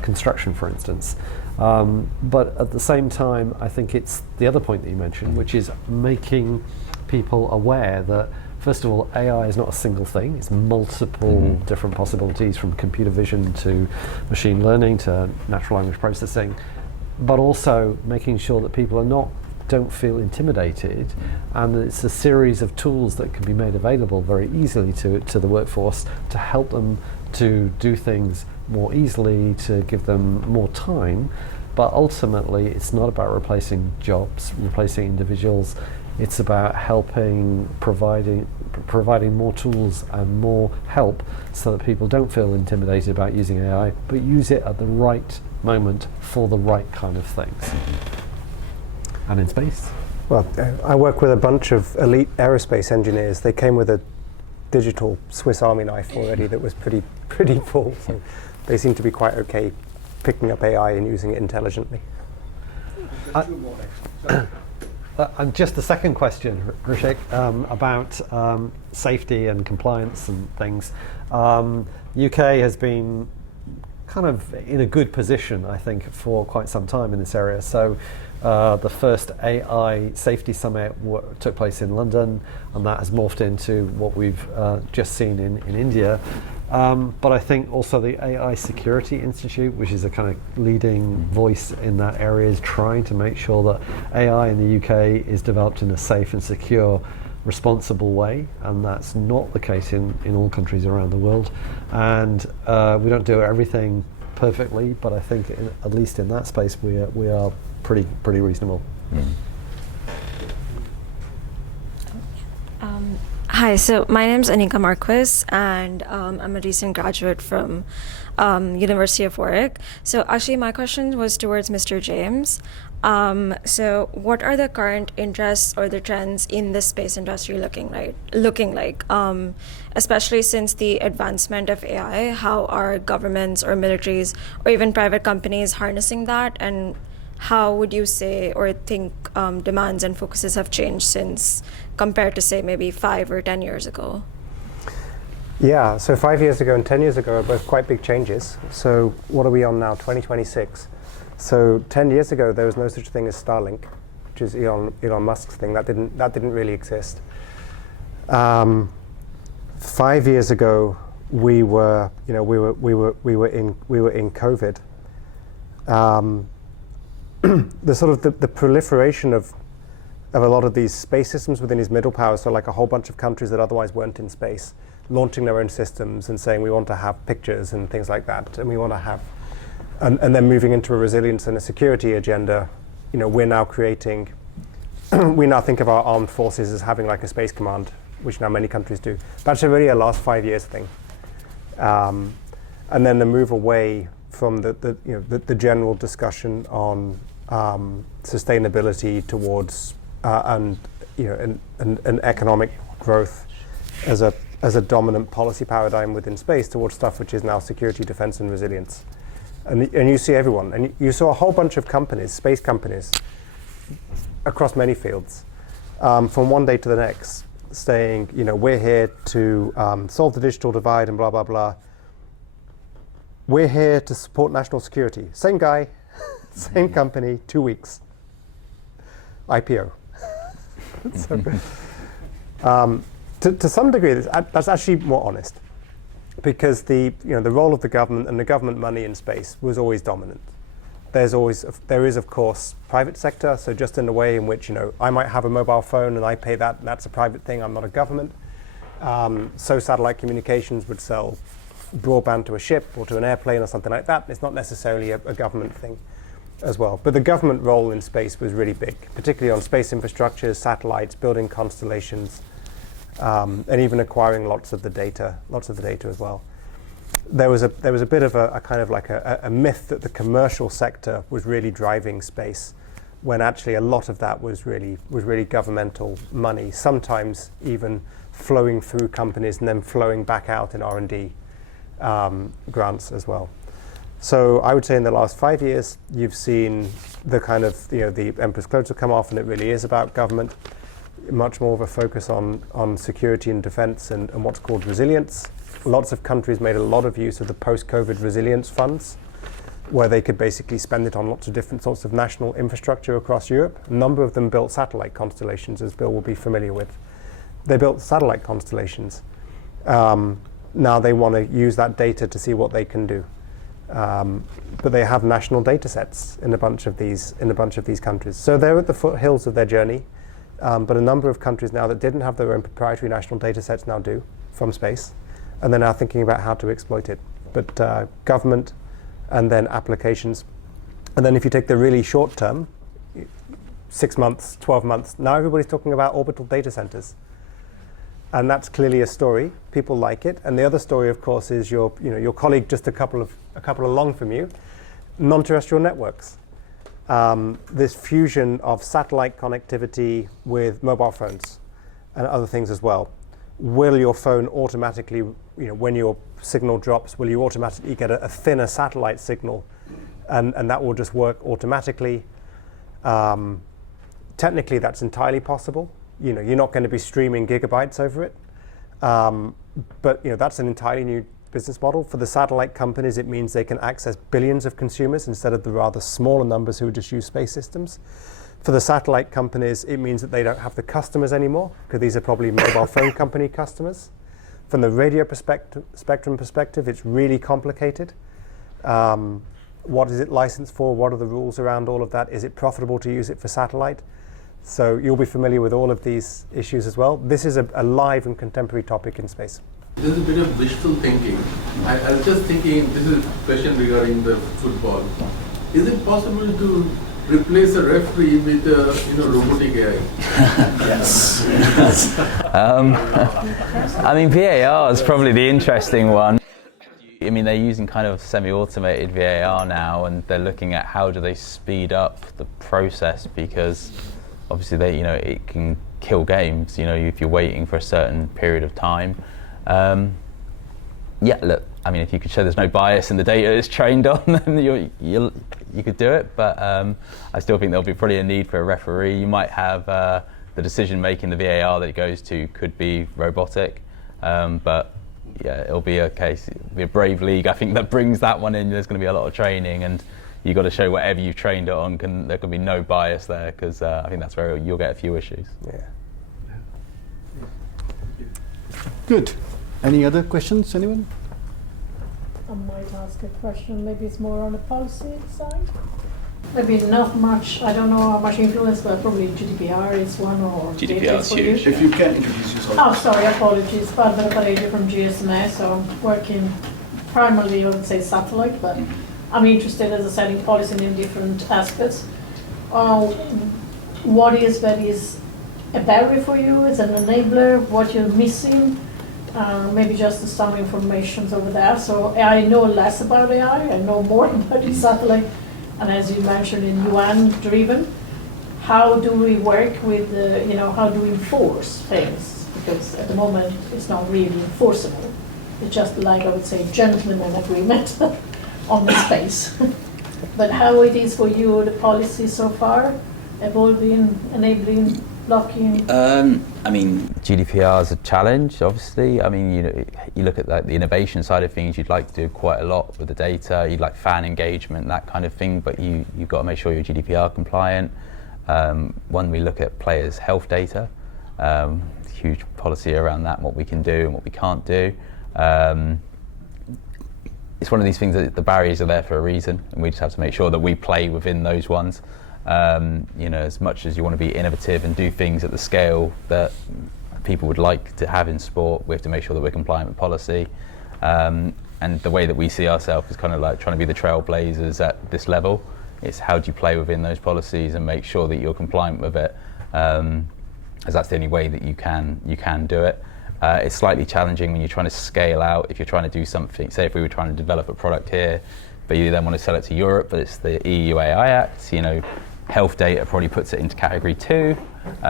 construction, for instance. But at the same time, I think it's the other point that you mentioned, which is making people aware that, first of all, AI is not a single thing. It's multiple different possibilities, from computer vision to machine learning to natural language processing, but also making sure that people don't feel intimidated, and that it's a series of tools that can be made available very easily to the workforce to help them to do things more easily, to give them more time. But ultimately, it's not about replacing jobs, replacing individuals. It's about providing more tools and more help so that people don't feel intimidated about using AI, but use it at the right moment for the right kind of things. And in space? Well, I work with a bunch of elite aerospace engineers. They came with a digital Swiss Army knife already that was pretty full. So they seem to be quite okay picking up AI and using it intelligently. And just the second question, Rishik, about safety and compliance and things. UK has been kind of in a good position, I think, for quite some time in this area. So the first AI safety summit took place in London, and that has morphed into what we've just seen in India. But I think also the AI Security Institute, which is a kind of leading voice in that area, is trying to make sure that AI in the UK is developed in a safe and secure, responsible way, and that's not the case in all countries around the world. And we don't do everything perfectly, but I think at least in that space we are pretty reasonable. Hi, so my name's Anika Marquez, and I'm a recent graduate from University of Warwick. So actually my question was towards Mr. James. So what are the current interests or the trends in the space industry looking like? Especially since the advancement of AI, how are governments or militaries or even private companies harnessing that, and how would you say or think demands and focuses have changed since compared to, say, maybe 5 or 10 years ago? Yeah, so 5 years ago and 10 years ago are both quite big changes. So what are we on now, 2026? So 10 years ago, there was no such thing as Starlink, which is Elon Musk's thing. That didn't really exist. 5 years ago, we were in COVID. The proliferation of a lot of these space systems within these middle powers, so like a whole bunch of countries that otherwise weren't in space, launching their own systems and saying we want to have pictures and things like that, and we want to have, and then moving into a resilience and a security agenda. We're now creating, we now think of our armed forces as having like a space command, which now many countries do. That's really a last 5 years thing. And then the move away from the general discussion on sustainability towards and economic growth as a dominant policy paradigm within space towards stuff which is now security, defense, and resilience. And you see everyone, and you saw a whole bunch of companies, space companies, across many fields, from one day to the next, saying, we're here to solve the digital divide and blah blah blah. We're here to support national security. Same guy, same company, 2 weeks. IPO. To some degree, that's actually more honest, because the role of the government and the government money in space was always dominant. There is of course private sector, so just in the way in which I might have a mobile phone and I pay that, and that's a private thing. I'm not a government. So satellite communications would sell broadband to a ship or to an airplane or something like that. It's not necessarily a government thing as well. But the government role in space was really big, particularly on space infrastructures, satellites, building constellations, and even acquiring lots of the data as well. there was a bit of a kind of like a myth that the commercial sector was really driving space, when actually a lot of that was really governmental money, sometimes even flowing through companies and then flowing back out in R&D grants as well. So I would say in the last 5 years, you've seen the kind of, the emperor's clothes have come off, and it really is about government, much more of a focus on security and defense and what's called resilience. Lots of countries made a lot of use of the post-COVID resilience funds, where they could basically spend it on lots of different sorts of national infrastructure across Europe. A number of them built satellite constellations, as Bill will be familiar with. They built satellite constellations. Now they want to use that data to see what they can do. But they have national data sets in a bunch of these countries. So they're at the foothills of their journey. But a number of countries now that didn't have their own proprietary national data sets now do from space. And they're now thinking about how to exploit it. But government, and then applications. And then if you take the really short term, 6 months, 12 months, now everybody's talking about orbital data centers. And that's clearly a story. People like it. And the other story, of course, is your colleague just a couple along from you, non-terrestrial networks. This fusion of satellite connectivity with mobile phones and other things as well. Will your phone automatically, when your signal drops, will you automatically get a thinner satellite signal, and that will just work automatically? Technically, that's entirely possible. You're not going to be streaming gigabytes over it, but that's an entirely new business model. For the satellite companies, it means they can access billions of consumers instead of the rather smaller numbers who would just use space systems. For the satellite companies, it means that they don't have the customers anymore, because these are probably mobile phone company customers. From the radio spectrum perspective, it's really complicated. What is it licensed for? What are the rules around all of that? Is it profitable to use it for satellite? So you'll be familiar with all of these issues as well. This is a live and contemporary topic in space. This is a bit of wishful thinking. I was just thinking, this is a question regarding the football. Is it possible to replace a referee with robotic AI? Yes. I mean, VAR is probably the interesting one. I mean, they're using kind of semi-automated VAR now, and they're looking at how do they speed up the process, because obviously it can kill games, if you're waiting for a certain period of time. Look, I mean, if you could show there's no bias in the data it's trained on, then you could do it. But I still think there'll be probably a need for a referee. You might have the decision making, the VAR that it goes to could be robotic, but yeah, it'll be a case. It'll be a brave league, I think, that brings that one in. There's going to be a lot of training, and you've got to show whatever you've trained it on. There can be no bias there, because I think that's where you'll get a few issues. Yeah. Good. Any other questions, anyone? I might ask a question, maybe it's more on the policy side. Maybe not much, I don't know how much influence, but probably GDPR is one, or GDPR is huge. If you can introduce yourself. Oh, sorry, apologies. Barbara Paredes from GSMA, so I'm working primarily, I would say, satellite, but I'm interested, as I said, in policy in different aspects. What is that is a barrier for you? Is an enabler? What you're missing? Maybe just some information over there. So I know less about AI. I know more about the satellite, and as you mentioned, in UN driven. How do we work with how do we enforce things? Because at the moment it's not really enforceable. It's just like, I would say, gentleman agreement on the space. But how it is for you, the policy so far, evolving, enabling, blocking? I mean, GDPR is a challenge, obviously. I mean, you look at the innovation side of things, you'd like to do quite a lot with the data, you'd like fan engagement, that kind of thing, but you've got to make sure you're GDPR compliant. When we look at players' health data, huge policy around that, what we can do and what we can't do. It's one of these things that the barriers are there for a reason, and we just have to make sure that we play within those ones. As much as you want to be innovative and do things at the scale that people would like to have in sport, we have to make sure that we're compliant with policy. And the way that we see ourselves is kind of like trying to be the trailblazers at this level. It's how do you play within those policies and make sure that you're compliant with it, as that's the only way that you can do it. It's slightly challenging when you're trying to scale out. If you're trying to do something, say if we were trying to develop a product here, but you then want to sell it to Europe, but it's the EU AI Act, health data probably puts it into category 2,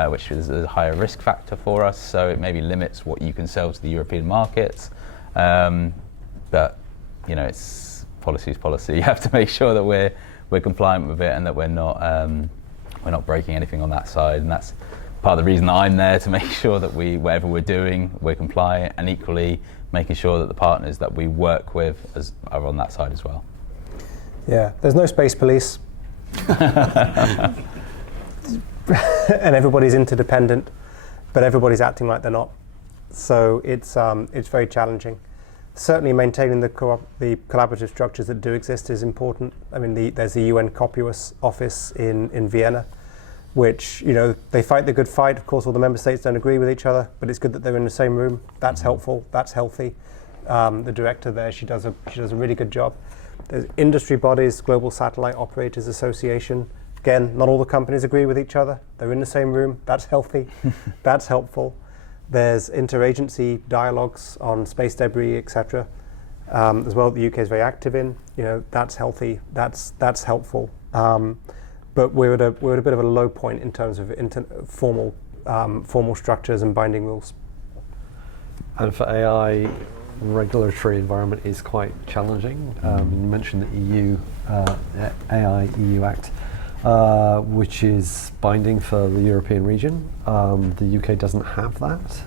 which is a higher risk factor for us, so it maybe limits what you can sell to the European markets. But it's policy is policy. You have to make sure that we're compliant with it and that we're not breaking anything on that side, and that's part of the reason that I'm there, to make sure that whatever we're doing, we're compliant, and equally making sure that the partners that we work with are on that side as well. Yeah, there's no space police. And everybody's interdependent, but everybody's acting like they're not. So it's very challenging. Certainly maintaining the collaborative structures that do exist is important. I mean, there's the UN Copyus office in Vienna, which, they fight the good fight. Of course, all the member states don't agree with each other, but it's good that they're in the same room. That's helpful, that's healthy. The director there, she does a really good job. There's industry bodies, Global Satellite Operators Association. Again, not all the companies agree with each other. They're in the same room. That's healthy. That's helpful. There's interagency dialogues on space debris, etc. As well, the UK is very active in. That's healthy. That's helpful. But we're at a bit of a low point in terms of formal structures and binding rules. And for AI, regulatory environment is quite challenging. You mentioned the EU AI EU Act, which is binding for the European region. The UK doesn't have that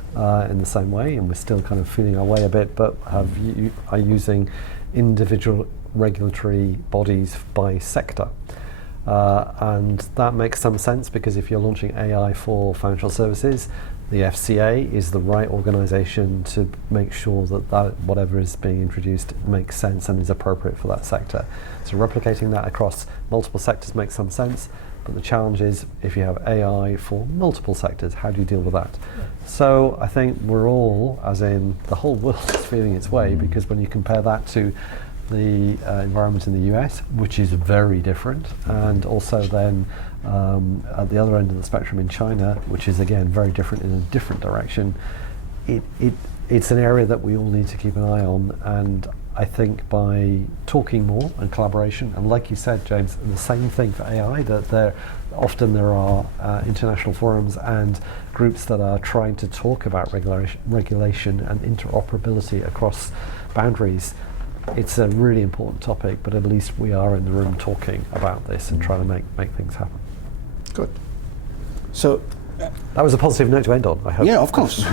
in the same way, and we're still kind of feeling our way a bit, but are using individual regulatory bodies by sector. And that makes some sense, because if you're launching AI for financial services, the FCA is the right organisation to make sure that whatever is being introduced makes sense and is appropriate for that sector. So replicating that across multiple sectors makes some sense, but the challenge is, if you have AI for multiple sectors, how do you deal with that? So I think we're all, as in the whole world, is feeling its way, because when you compare that to the environment in the US, which is very different, and also then at the other end of the spectrum in China, which is again very different in a different direction, it's an area that we all need to keep an eye on. And I think by talking more and collaboration, and like you said, James, the same thing for AI, that there are international forums and groups that are trying to talk about regulation and interoperability across boundaries. It's a really important topic, but at least we are in the room talking about this and trying to make things happen. Good. So that was a positive note to end on, I hope. Yeah, of course.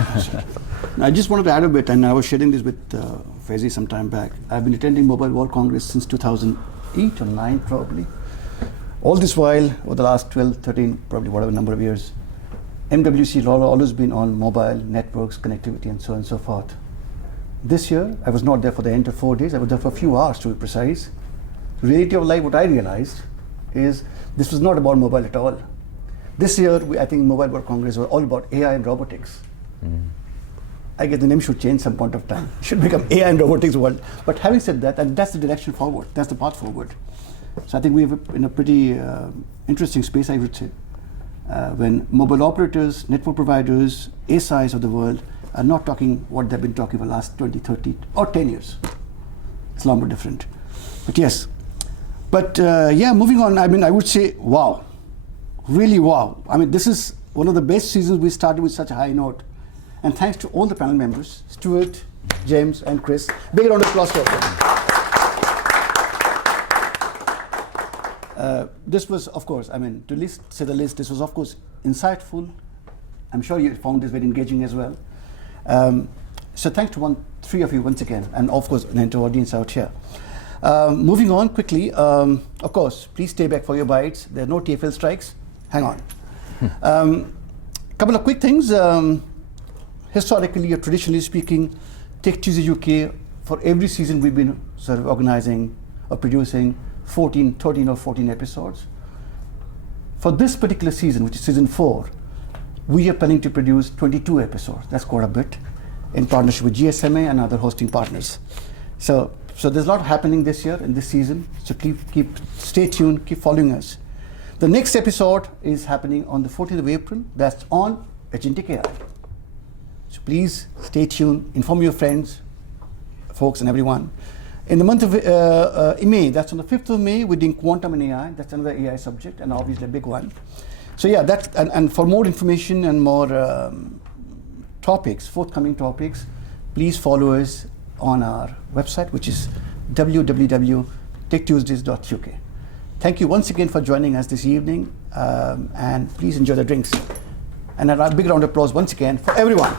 I just wanted to add a bit, and I was sharing this with Faizi some time back. I've been attending Mobile World Congress since 2008 or 9 probably. All this while, over the last 12, 13, probably whatever number of years, MWC has always been on mobile networks, connectivity, and so on and so forth. This year, I was not there for the entire 4 days. I was there for a few hours, to be precise. The reality of life, what I realized is this was not about mobile at all. This year, I think Mobile World Congress was all about AI and robotics. I guess the name should change some point of time. It should become AI and robotics world. But having said that, and that's the direction forward. That's the path forward. So I think we're in a pretty interesting space, I would say, when mobile operators, network providers, ASIs of the world are not talking what they've been talking for the last 20, 30, or 10 years. It's a lot more different. But yes. But yeah, moving on, I mean, I would say, wow. Really wow. I mean, this is one of the best seasons. We started with such a high note. And thanks to all the panel members, Stuart, James, and Chris. Big round of applause for them. This was, of course, I mean, to say the least, this was, of course, insightful. I'm sure you found this very engaging as well. So thanks to three of you once again, and of course, an entire audience out here. Moving on quickly, of course, please stay back for your bites. There are no TFL strikes. Hang on. Couple of quick things. Historically or traditionally speaking, Tech Tuesday UK, for every season we've been sort of organizing or producing 13 or 14 episodes. For this particular season, which is season 4, we are planning to produce 22 episodes. That's quite a bit, in partnership with GSMA and other hosting partners. So there's a lot happening this year in this season. So stay tuned, keep following us. The next episode is happening on the 14th of April. That's on agentic AI. So please Stay tuned, inform your friends, folks, and everyone. In the month of May, that's on the 5th of May, we're doing quantum and AI. That's another AI subject, and obviously a big one. So yeah, that's, and for more information and more topics, forthcoming topics, please follow us on our website, which is www.techtuesdays.UK. Thank you once again for joining us this evening, and please enjoy the drinks. And a big round of applause once again for everyone.